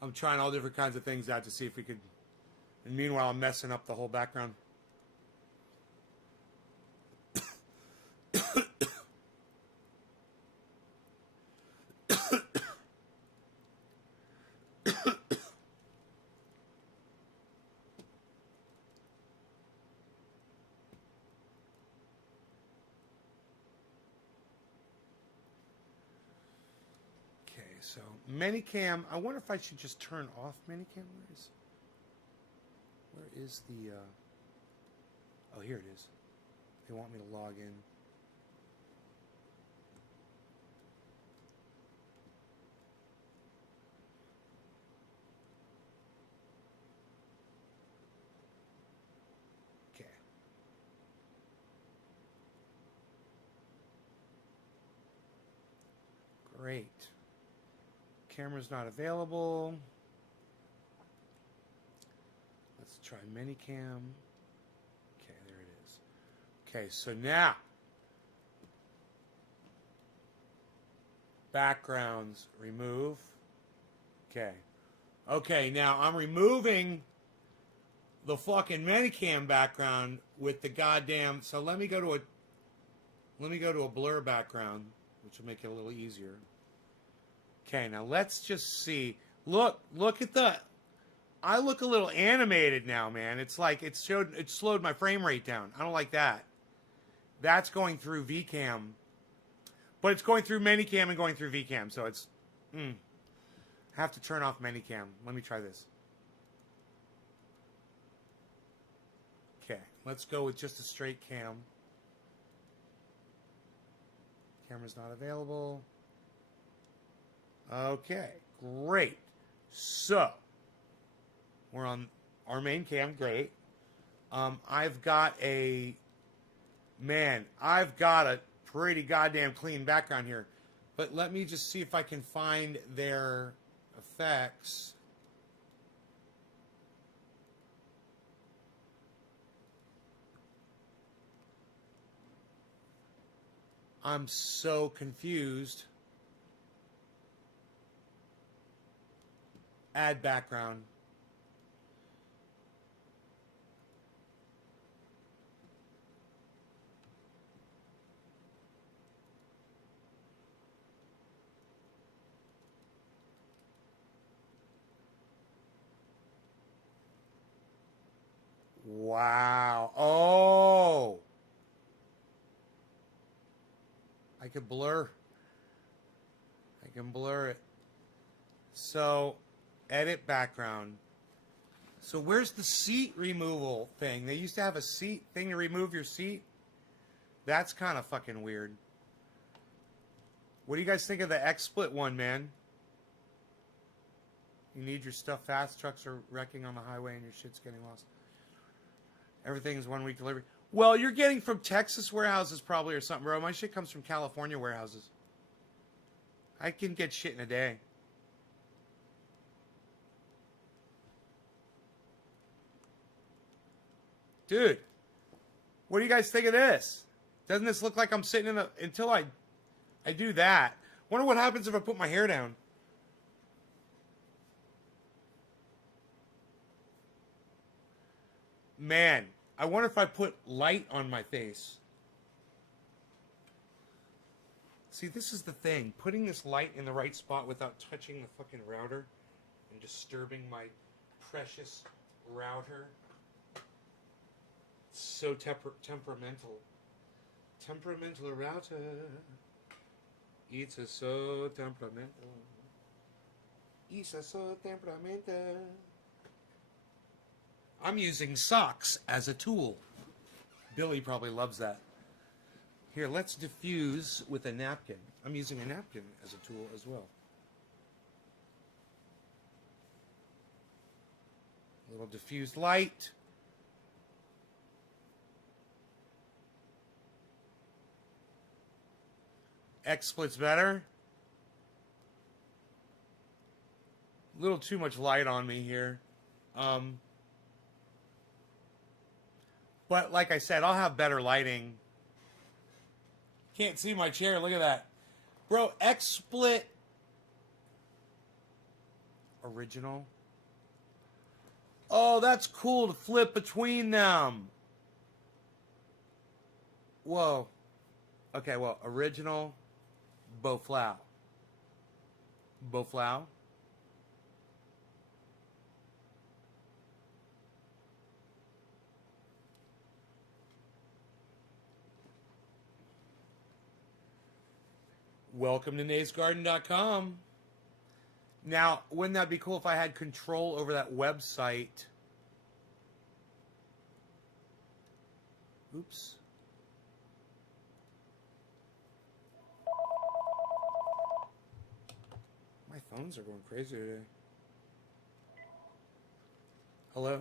I'm trying all different kinds of things out to see if we could... And meanwhile, I'm messing up the whole background. So, Minicam, I wonder if I should just turn off Minicam. Where is the, oh, here it is. They want me to log in. Okay. Great. Camera's not available. Let's try Minicam. Okay, there it is. Okay, so now backgrounds, remove. Okay. Okay, now I'm removing the fucking Minicam background with the goddamn... So let me go to a blur background, which will make it a little easier. Okay, now let's just see. Look at the... I look a little animated now, man. It's like it slowed my frame rate down. I don't like that. That's going through VCam. But it's going through Minicam and going through VCam, so it's... have to turn off Minicam. Let me try this. Okay, let's go with just a straight cam. Camera's not available. Okay, great. So, we're on our main cam, great. I've got a pretty goddamn clean background here. But let me just see if I can find their effects. I'm so confused. Add background. I can blur it. So, edit background. So where's the seat removal thing? They used to have a seat thing to remove your seat. That's kind of fucking weird. What do you guys think of the XSplit one, man? You need your stuff fast. Trucks are wrecking on the highway and your shit's getting lost. Everything's 1 week delivery. Well, you're getting from Texas warehouses probably or something, bro. My shit comes from California warehouses. I can get shit in a day. Dude, what do you guys think of this? Doesn't this look like I'm sitting in a... Until I do that. Wonder what happens if I put my hair down. Man, I wonder if I put light on my face. See, this is the thing. Putting this light in the right spot without touching the fucking router and disturbing my precious router. It's so temperamental. Temperamental router. It's a so temperamental. It's a so temperamental. I'm using socks as a tool. Billy probably loves that. Here, let's diffuse with a napkin. I'm using a napkin as a tool as well. A little diffused light. XSplit's better. A little too much light on me here. But like I said, I'll have better lighting. Can't see my chair. Look at that. Bro, XSplit original. Oh, that's cool to flip between them. Whoa. Okay, well, original Boflau. Boflau. Welcome to naysgarden.com. Now, wouldn't that be cool if I had control over that website? Oops. My phones are going crazy today. Hello?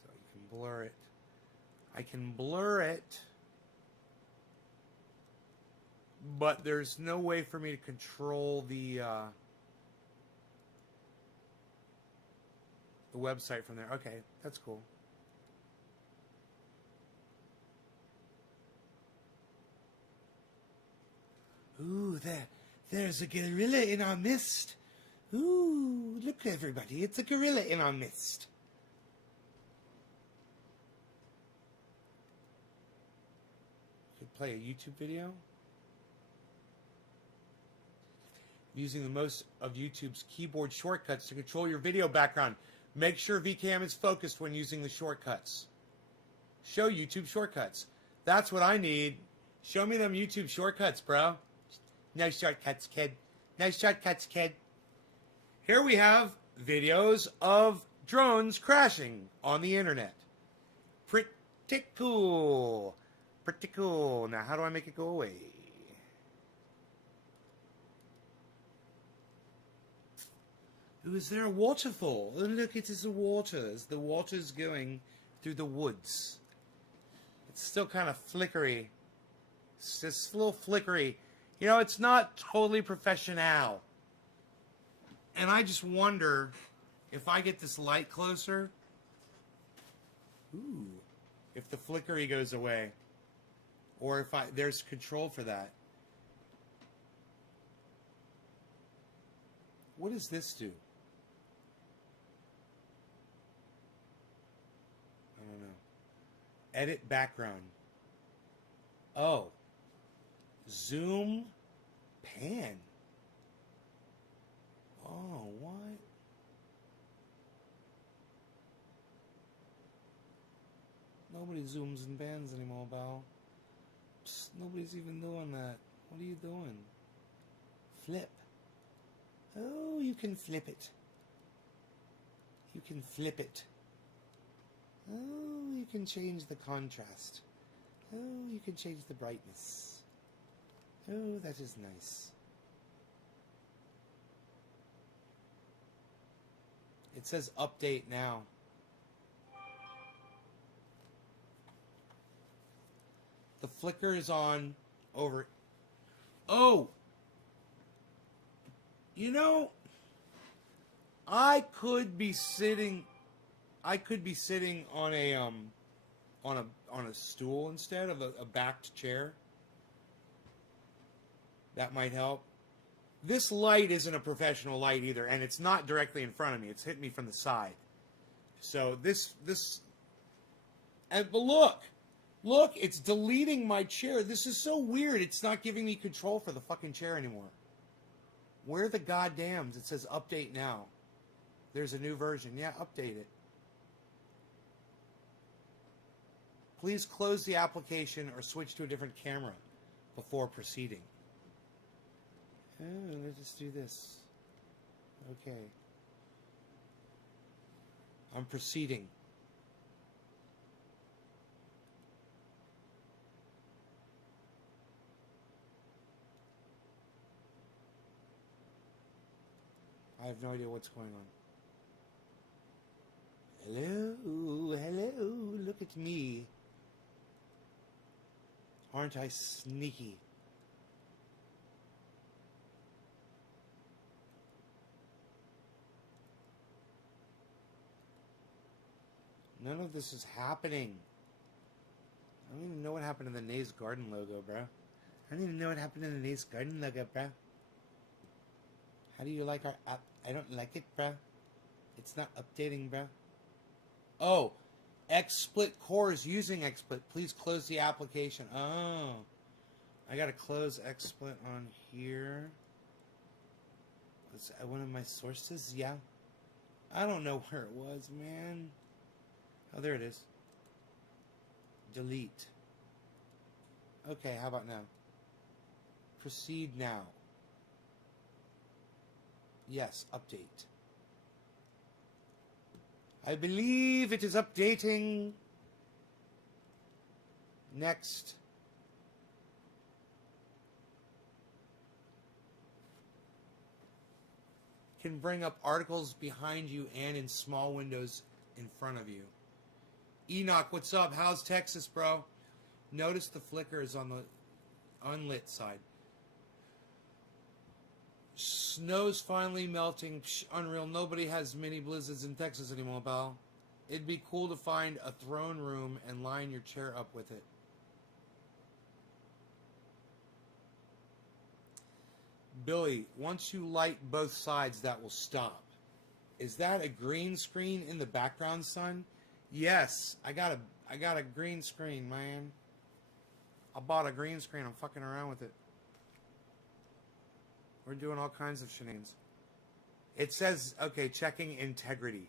So you can blur it. I can blur it, but there's no way for me to control the website from there. Okay, that's cool. Ooh, there's a gorilla in our midst. Ooh, look everybody, it's a gorilla in our midst. Could play a YouTube video. Using the most of YouTube's keyboard shortcuts to control your video background. Make sure VCam is focused when using the shortcuts. Show YouTube shortcuts. That's what I need. Show me them YouTube shortcuts, bro. No shortcuts, kid. No shortcuts, kid. Here we have videos of drones crashing on the internet. Pretty cool. Pretty cool. Now, how do I make it go away? Ooh, is there a waterfall? Oh, look, it is the waters. The water's going through the woods. It's still kind of flickery. It's just a little flickery. You know, it's not totally professional. And I just wonder if I get this light closer, Ooh. If the flickery goes away. Or if there's control for that. What does this do? I don't know. Edit background. Oh. Zoom pan. Oh, what? Nobody zooms and pans anymore, Val. Psst, nobody's even doing that. What are you doing? Flip. Oh, you can flip it. You can flip it. Oh, you can change the contrast. Oh, you can change the brightness. Oh, that is nice. It says update now. The flicker is on over. Oh! You know, I could be sitting on a stool instead of a backed chair. That might help. This light isn't a professional light either, and it's not directly in front of me. It's hitting me from the side. So but look, it's deleting my chair. This is so weird. It's not giving me control for the fucking chair anymore. Where the goddams? It says update now. There's a new version. Yeah, update it. Please close the application or switch to a different camera before proceeding. Oh, let's just do this. Okay. I'm proceeding. I have no idea what's going on. Hello, look at me. Aren't I sneaky? None of this is happening. I don't even know what happened to the Nays Garden logo, bro. I don't even know what happened to the Nays Garden logo, bro. How do you like our app? I don't like it, bro. It's not updating, bro. Oh, XSplit Core is using XSplit. Please close the application. Oh, I gotta close XSplit on here. That's one of my sources. Yeah, I don't know where it was, man. Oh, there it is. Delete. Okay, how about now? Proceed now. Yes, update. I believe it is updating. Next. Can bring up articles behind you and in small windows in front of you. Enoch, what's up? How's Texas, bro? Notice the flicker is on the unlit side. Snow's finally melting. Psh, unreal. Nobody has mini blizzards in Texas anymore, pal. It'd be cool to find a throne room and line your chair up with it. Billy, once you light both sides, that will stop. Is that a green screen in the background, son? Yes, I got a green screen, man. I bought a green screen. I'm fucking around with it. We're doing all kinds of shenanigans. It says, okay, checking integrity.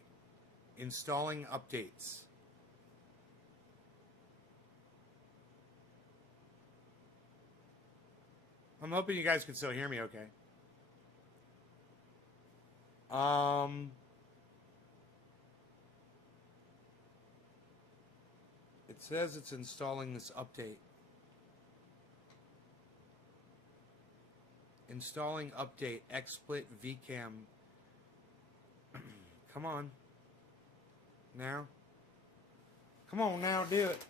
Installing updates. I'm hoping you guys can still hear me okay. It says it's installing this update. Installing update XSplit VCam. Come on. Now. Come on now, do it.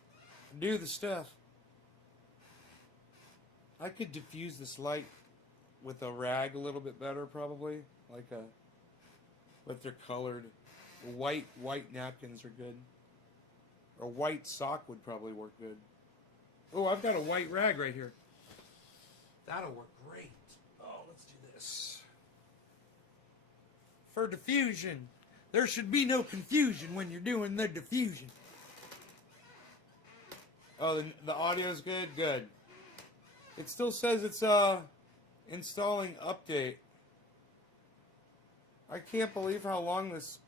Do the stuff. I could diffuse this light with a rag a little bit better, probably. But they're colored. White napkins are good. A white sock would probably work good. Oh, I've got a white rag right here. That'll work great. Oh, let's do this. For diffusion. There should be no confusion when you're doing the diffusion. Oh, the audio's good? Good. It still says it's installing update. I can't believe how long this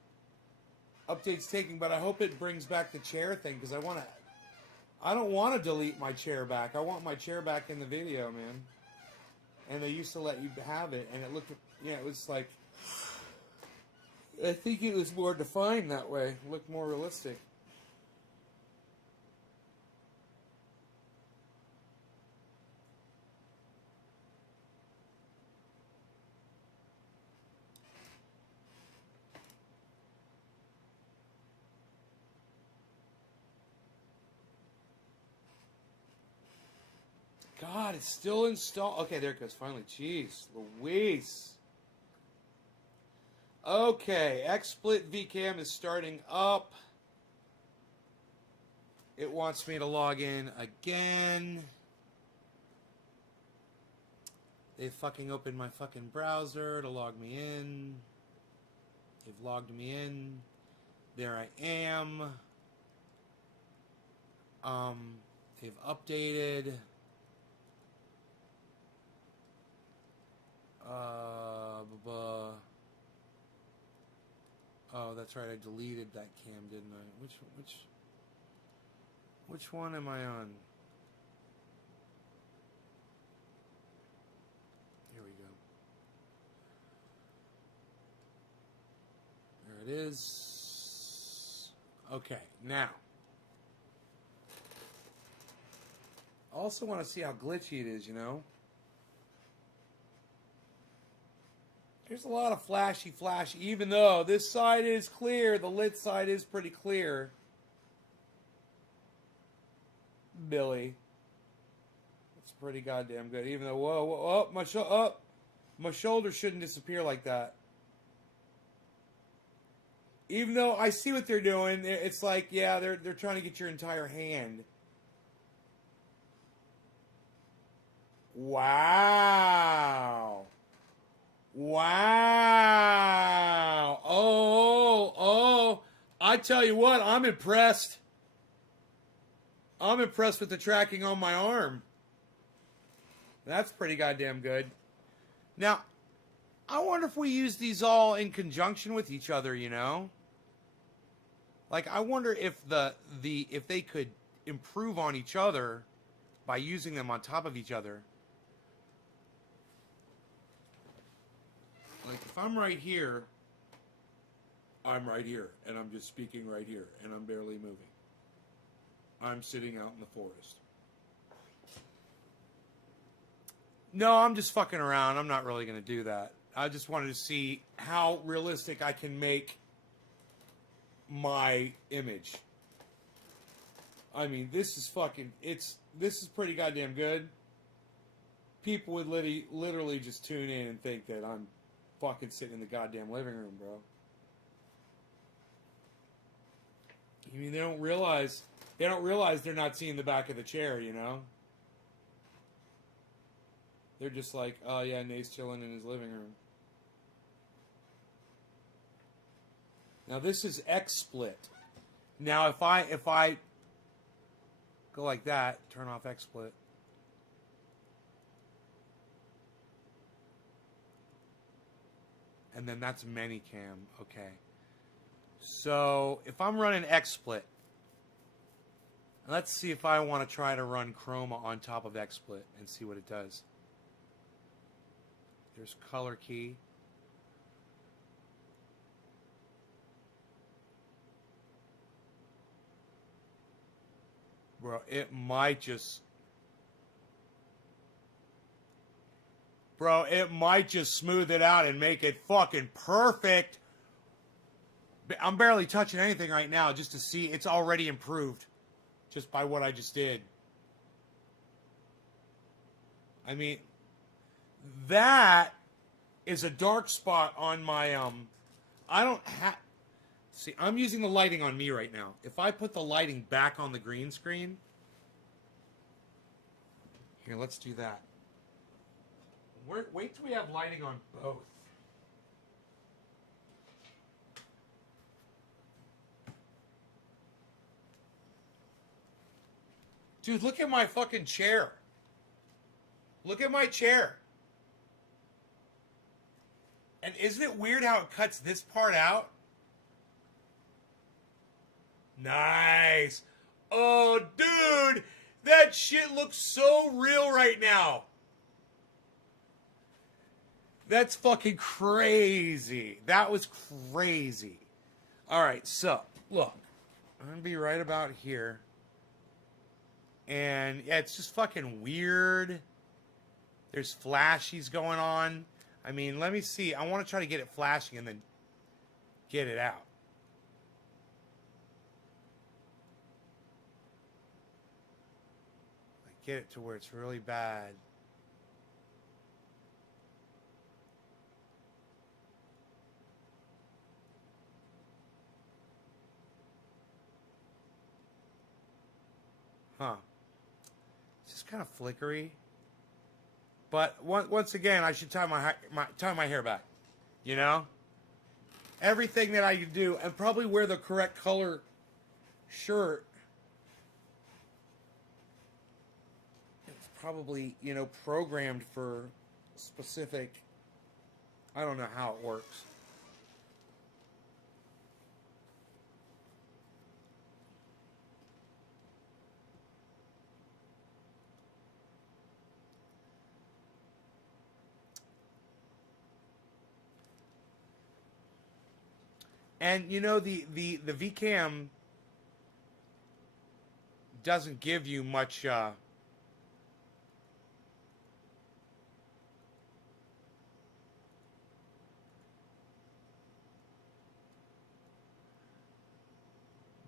update's taking, but I hope it brings back the chair thing, because I don't want to delete my chair back. I want my chair back in the video, man. And they used to let you have it, and it looked, yeah, it was like, I think it was more defined that way. It looked more realistic. God, it's still installed. Okay, there it goes. Finally. Jeez Louise. Okay, XSplit VCam is starting up. It wants me to log in again. They fucking opened my fucking browser to log me in. They've logged me in. There I am. They've updated. Oh, that's right. I deleted that cam, didn't I? Which one am I on? Here we go. There it is. Okay, now. I also want to see how glitchy it is, you know? There's a lot of flashy, even though this side is clear, the lit side is pretty clear. Billy. It's pretty goddamn good. Even though, whoa, my shoulder shouldn't disappear like that. Even though I see what they're doing, it's like, yeah, they're trying to get your entire hand. Wow. Wow. Oh. I tell you what, I'm impressed. I'm impressed with the tracking on my arm. That's pretty goddamn good. Now, I wonder if we use these all in conjunction with each other, you know? Like, I wonder if if they could improve on each other by using them on top of each other. Like, if I'm right here, I'm right here, and I'm just speaking right here, and I'm barely moving. I'm sitting out in the forest. No, I'm just fucking around. I'm not really going to do that. I just wanted to see how realistic I can make my image. I mean, this is fucking, this is pretty goddamn good. People would literally just tune in and think that I'm fucking sitting in the goddamn living room, bro. I mean, they don't realize they're not seeing the back of the chair, you know? They're just like, oh yeah, Nate's chilling in his living room. Now this is XSplit. Now if I go like that, turn off XSplit. And then that's Manycam. Okay. So if I'm running XSplit, let's see if I want to try to run Chroma on top of XSplit and see what it does. There's color key. Bro, it might just smooth it out and make it fucking perfect. I'm barely touching anything right now just to see it's already improved just by what I just did. I mean, that is a dark spot on my I don't have See, I'm using the lighting on me right now. If I put the lighting back on the green screen, here, let's do that. Wait till we have lighting on both. Dude, look at my fucking chair. Look at my chair. And isn't it weird how it cuts this part out? Nice. Oh, dude, that shit looks so real right now. That's fucking crazy. That was crazy. All right, so, look. I'm going to be right about here. And, yeah, it's just fucking weird. There's flashies going on. I mean, let me see. I want to try to get it flashing and then get it out. Like, get it to where it's really bad. Huh. It's just kind of flickery. But once again, I should tie my hair back. You know? Everything that I could do, and probably wear the correct color shirt. It's probably, you know, programmed for specific. I don't know how it works. And you know the VCam doesn't give you much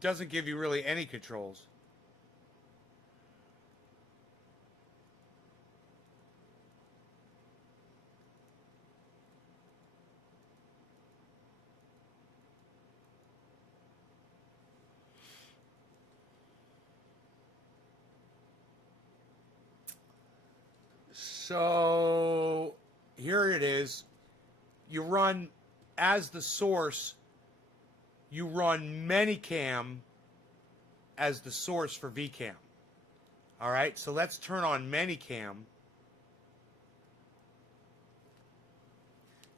doesn't give you really any controls. So here it is. You run as the source. You run Manycam as the source for VCam. All right, so let's turn on Manycam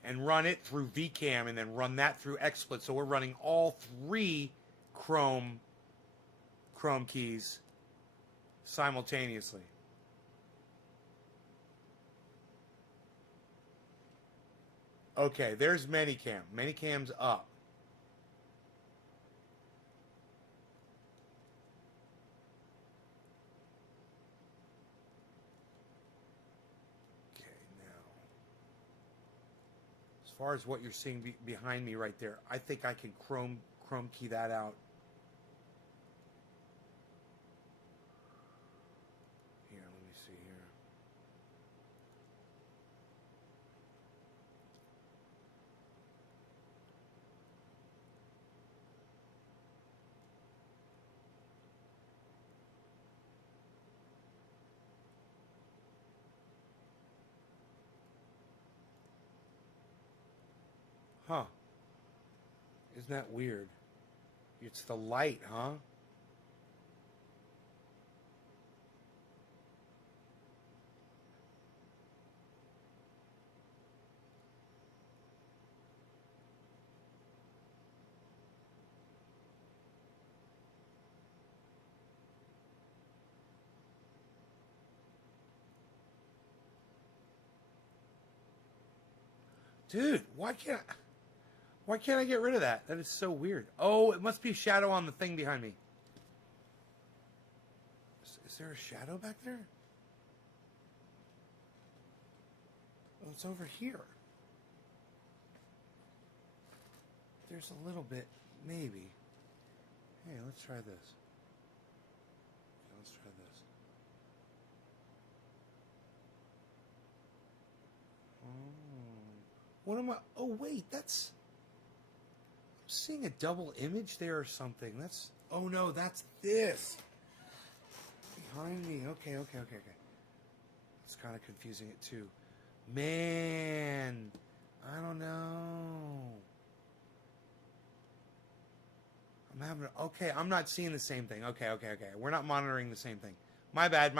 and run it through VCam and then run that through XSplit. So we're running all three Chrome keys simultaneously. Okay, there's Manycam. Manycam's up. Okay, now, as far as what you're seeing behind me right there, I think I can Chrome key that out. Here, let me see here. Huh. Isn't that weird? It's the light, huh? Dude, why can't I get rid of that? That is so weird. Oh, it must be a shadow on the thing behind me. Is there a shadow back there? Oh, it's over here. There's a little bit, maybe. Hey, let's try this. Let's try this. Oh. What am I? Oh, wait, that's... I'm seeing a double image there or something. That's, oh no, that's this. Behind me. Okay. It's kind of confusing it too. Man, I don't know. I'm not seeing the same thing. Okay. We're not monitoring the same thing. My bad.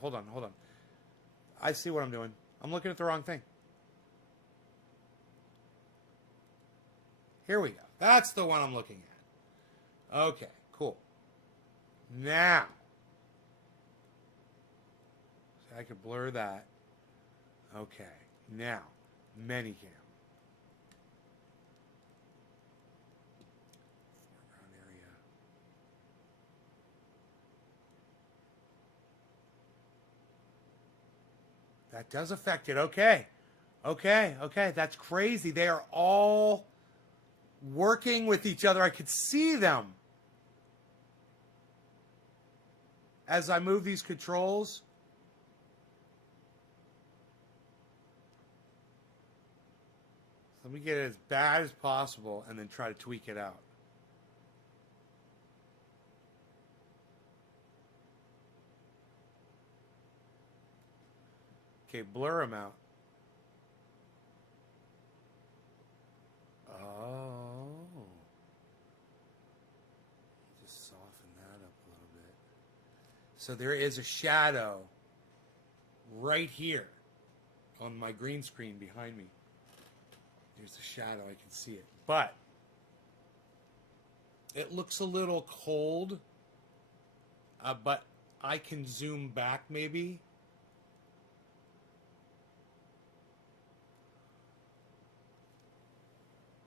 Hold on. I see what I'm doing. I'm looking at the wrong thing. Here we go. That's the one I'm looking at. Okay, cool. Now, so I could blur that. Okay, now, Minicam. Foreground area. That does affect it. Okay. That's crazy. They are all working with each other. I could see them as I move these controls. Let me get it as bad as possible and then try to tweak it out. Okay, blur them out. Oh. Just soften that up a little bit. So there is a shadow right here on my green screen behind me. There's a shadow, I can see it. But it looks a little cold. But I can zoom back maybe.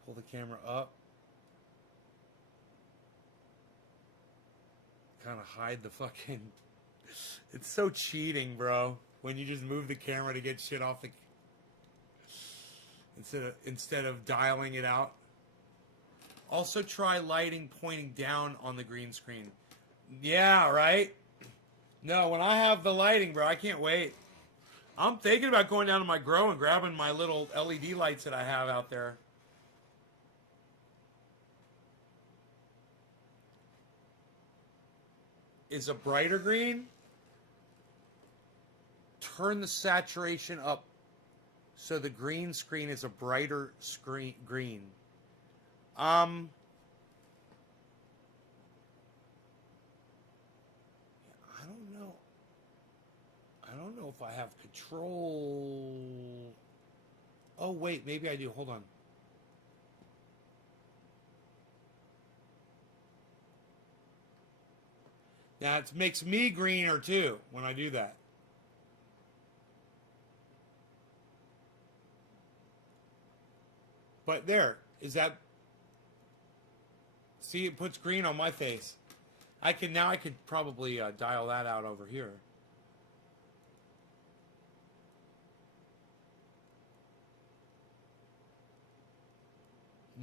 Pull the camera up. Kind of hide the fucking... It's so cheating, bro. When you just move the camera to get shit off the... Instead of dialing it out. Also try lighting pointing down on the green screen. Yeah, right? No, when I have the lighting, bro, I can't wait. I'm thinking about going down to my grow and grabbing my little LED lights that I have out there. Is a brighter green. Turn the saturation up so the green screen is a brighter green. I don't know. I don't know if I have control. Oh wait, maybe I do. Hold on. Now it makes me greener too when I do that. But there, is that... See, it puts green on my face. I could probably dial that out over here.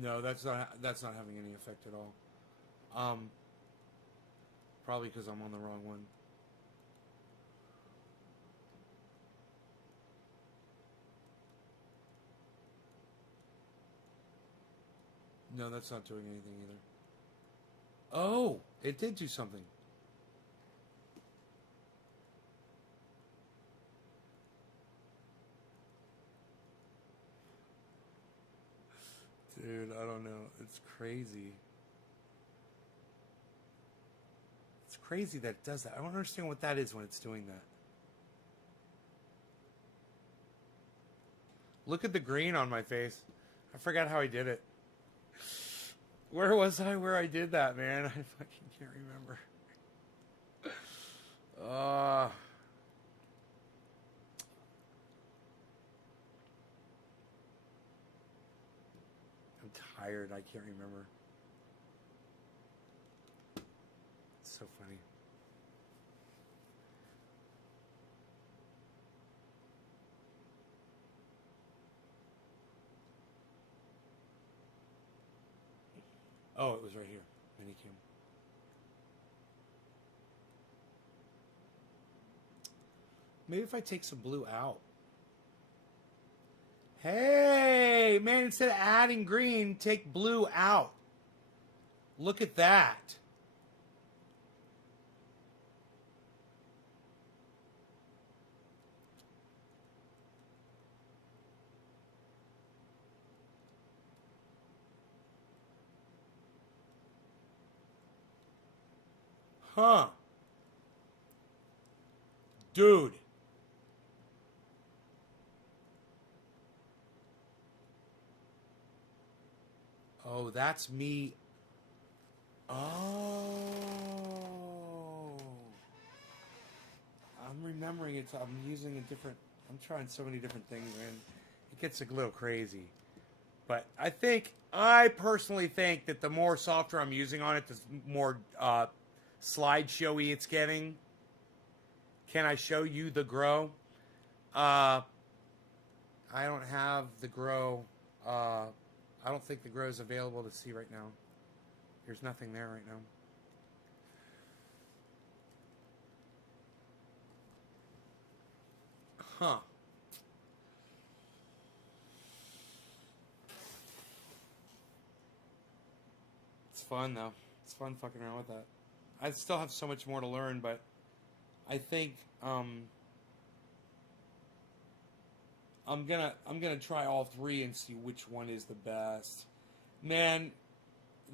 No, that's not having any effect at all. Probably because I'm on the wrong one. No, that's not doing anything either. Oh, it did do something. Dude, I don't know. It's crazy. It's crazy that it does that. I don't understand what that is when it's doing that. Look at the green on my face. I forgot how I did it. Where was I where I did that, man? I fucking can't remember. I'm tired. I can't remember. It's so funny. Oh, it was right here. Minicam. Maybe if I take some blue out. Hey, man, instead of adding green, take blue out. Look at that. Huh. Dude. Oh, that's me. Oh. I'm remembering it. I'm using a different. I'm trying so many different things, man. It gets a little crazy. But I personally think that the more software I'm using on it, the more slideshowy it's getting. Can I show you the grow? I don't have the grow. I don't think the grow is available to see right now. There's nothing there right now. Huh. It's fun though. It's fun fucking around with that. I still have so much more to learn, but I think I'm gonna try all three and see which one is the best. Man,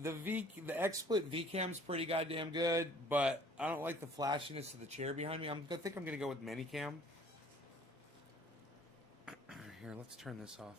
the XSplit VCam's pretty goddamn good, but I don't like the flashiness of the chair behind me. I think I'm gonna go with Minicam. Here, let's turn this off.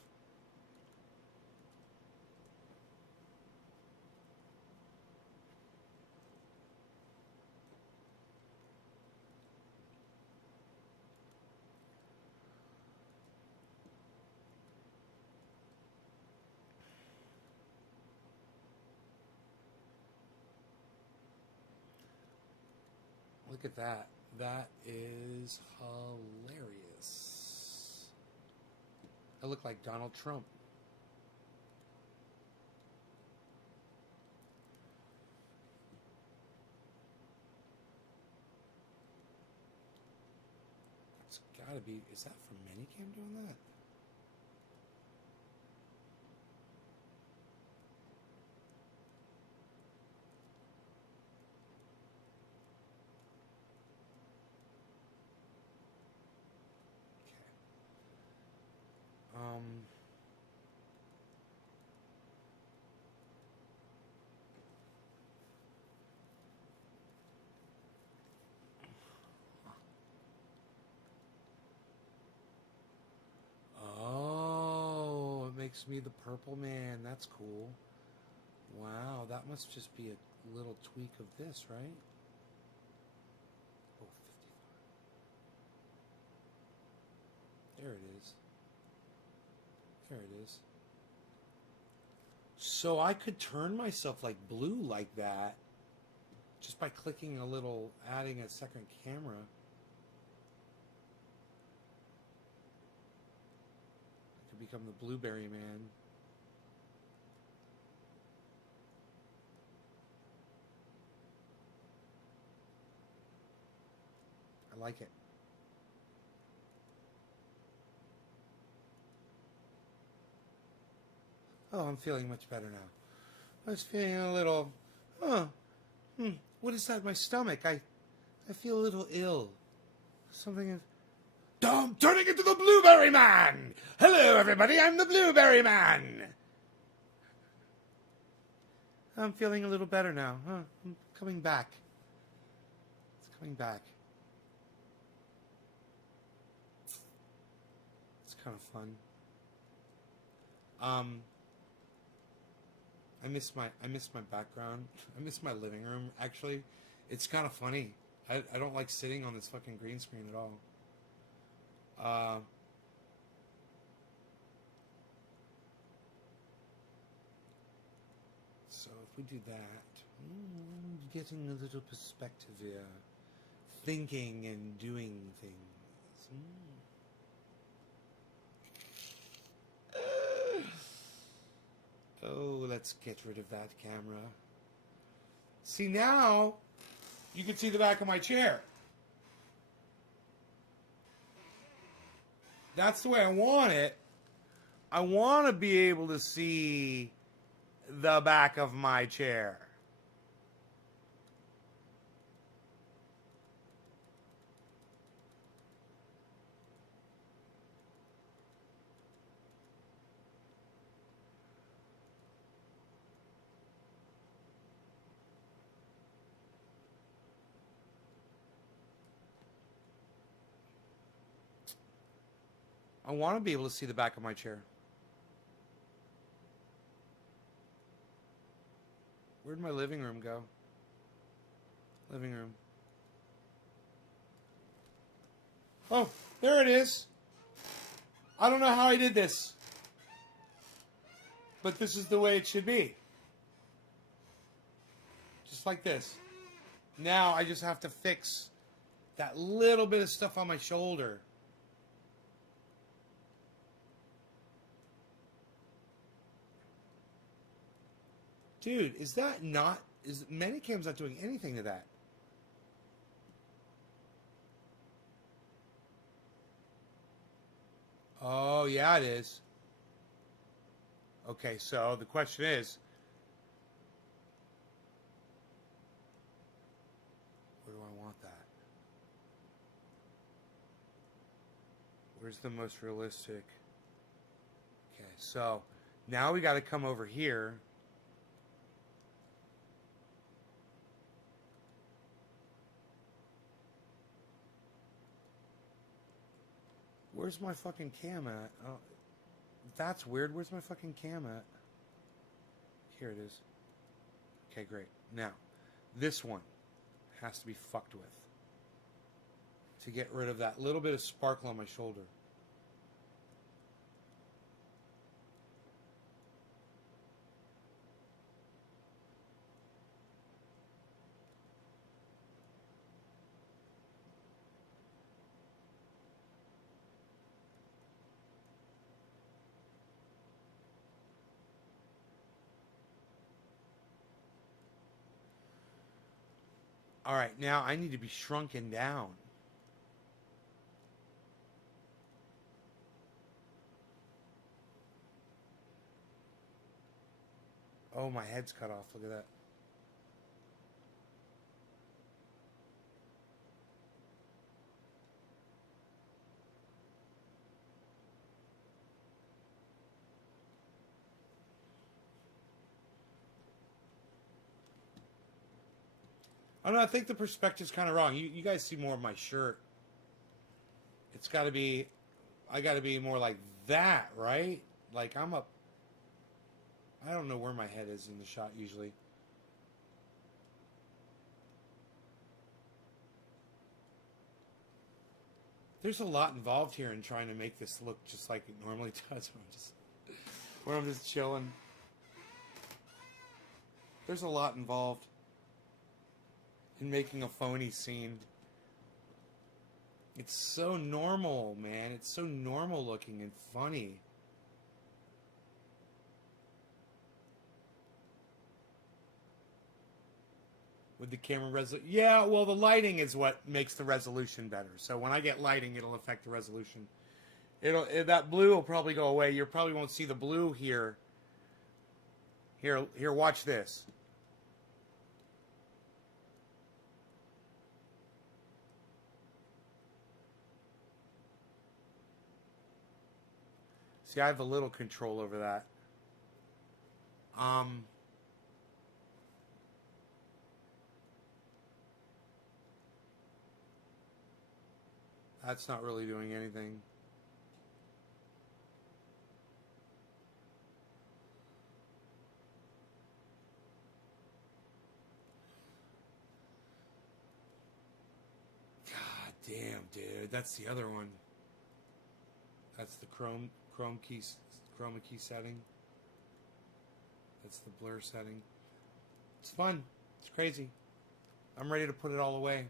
Look at that. That is hilarious. I look like Donald Trump. It's gotta be. Is that from Minicam doing that? Okay. Oh, it makes me the purple man. That's cool. Wow, that must just be a little tweak of this, right? Oh, 55. There it is. There it is. So I could turn myself like blue like that just by clicking a little, adding a second camera. I could become the Blueberry Man. I like it. Oh, I'm feeling much better now. I was feeling a little, what is that? My stomach. I feel a little ill. Something is... I'm turning into the Blueberry Man! Hello, everybody, I'm the Blueberry Man! I'm feeling a little better now. I'm coming back. It's coming back. It's kind of fun. I miss my background. I miss my living room, actually. It's kind of funny. I don't like sitting on this fucking green screen at all. So if we do that, getting a little perspective here. Thinking and doing things. Oh, let's get rid of that camera. See, now you can see the back of my chair. That's the way I want it. I want to be able to see the back of my chair. I want to be able to see the back of my chair. Where'd my living room go? Living room. Oh, there it is. I don't know how I did this, but this is the way it should be. Just like this. Now I just have to fix that little bit of stuff on my shoulder. Dude, is that not... Is Manicam's not doing anything to that? Oh, yeah, it is. Okay, so the question is... Where do I want that? Where's the most realistic? Okay, so now we got to come over here. Where's my fucking cam at? Oh, that's weird. Where's my fucking cam at? Here it is. Okay, great. Now, this one has to be fucked with to get rid of that little bit of sparkle on my shoulder. All right, now I need to be shrunken down. Oh, my head's cut off. Look at that. I don't know, I think the perspective's kind of wrong. You guys see more of my shirt. It's got to be... I got to be more like that, right? Like I'm up... I don't know where my head is in the shot usually. There's a lot involved here in trying to make this look just like it normally does when I'm just chilling. There's a lot involved in making a phony scene. It's so normal, man. It's so normal looking and funny. With the camera resolution. Yeah, well, the lighting is what makes the resolution better. So when I get lighting, it'll affect the resolution. That blue will probably go away. You probably won't see the blue here. Here, watch this. See, I have a little control over that. That's not really doing anything. God damn, dude. That's the other one. That's the chroma key setting. That's the blur setting. It's fun. It's crazy. I'm ready to put it all away.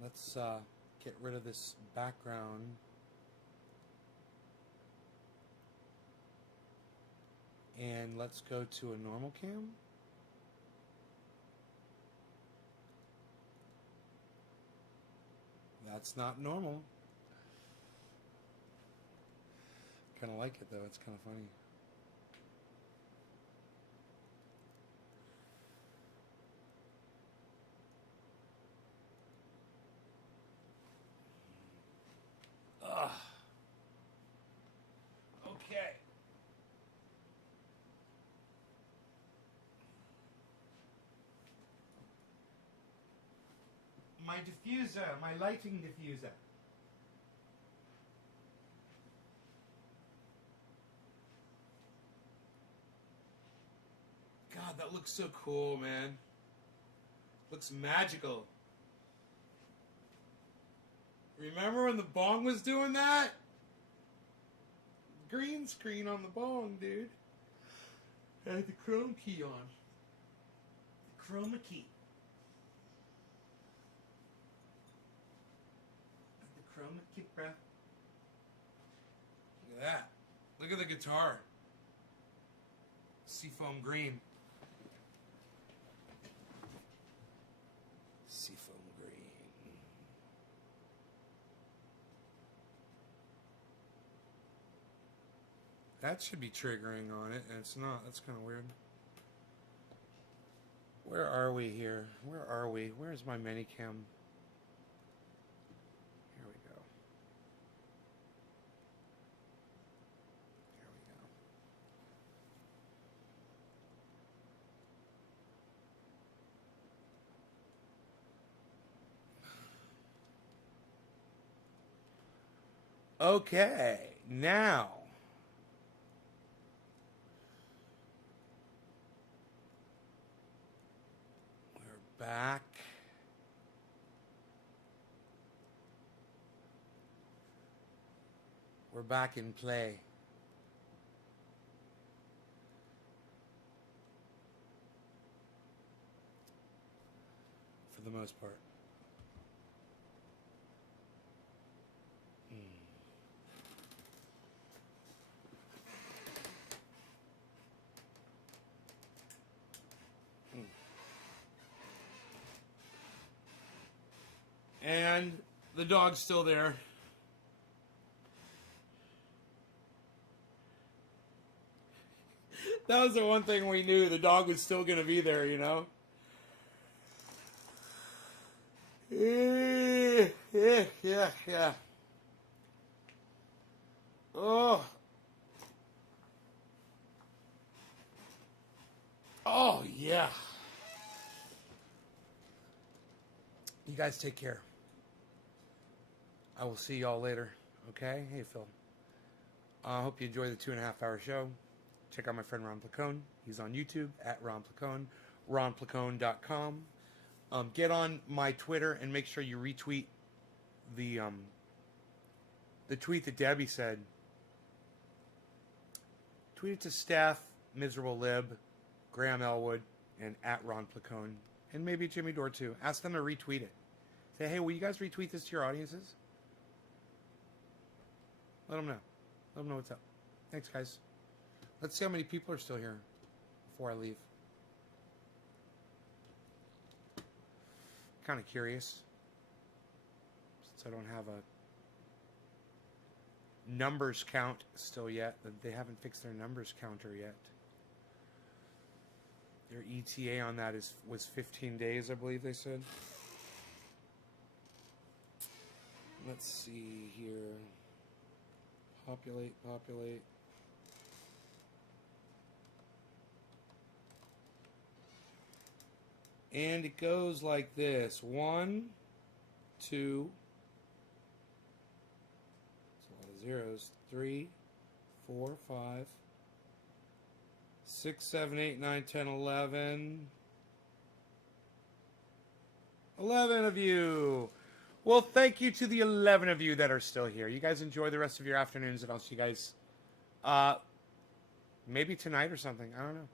Let's get rid of this background. And let's go to a normal cam. That's not normal. Kind of like it though. It's kind of funny. Ugh. Okay. my diffuser, my lighting diffuser. God, that looks so cool, man. Looks magical. Remember when the bong was doing that? Green screen on the bong, dude. I had the chrome key on. The chroma key. The chroma key, bruh. Look at that. Look at the guitar. Seafoam green. Seafoam green. That should be triggering on it, and it's not. That's kind of weird. Where are we here? Where are we? Where's my Minicam? Here we go. Here we go. Okay, now. Back. We're back in play. For the most part. And the dog's still there. That was the one thing we knew. The dog was still going to be there, you know? Yeah. Oh. Oh, yeah. You guys take care. I will see y'all later. Okay? Hey, Phil. I hope you enjoy the 2.5-hour show. Check out my friend Ron Placone. He's on YouTube at Ron Placone. RonPlacone.com. Get on my Twitter and make sure you retweet the tweet that Debbie said. Tweet it to Steph, Miserable Lib, Graham Elwood, and at Ron Placone. And maybe Jimmy Dore too. Ask them to retweet it. Say, hey, will you guys retweet this to your audiences? Let them know. Let them know what's up. Thanks, guys. Let's see how many people are still here before I leave. Kind of curious. Since I don't have a numbers count still yet. They haven't fixed their numbers counter yet. Their ETA on that was 15 days, I believe they said. Let's see here. Populate. And it goes like this. 1, 2. That's a lot of zeros. 3, 4, 5. 6, 7, 8, 9, 10, 11. 11 of you. Well, thank you to the 11 of you that are still here. You guys enjoy the rest of your afternoons, and I'll see you guys maybe tonight or something. I don't know.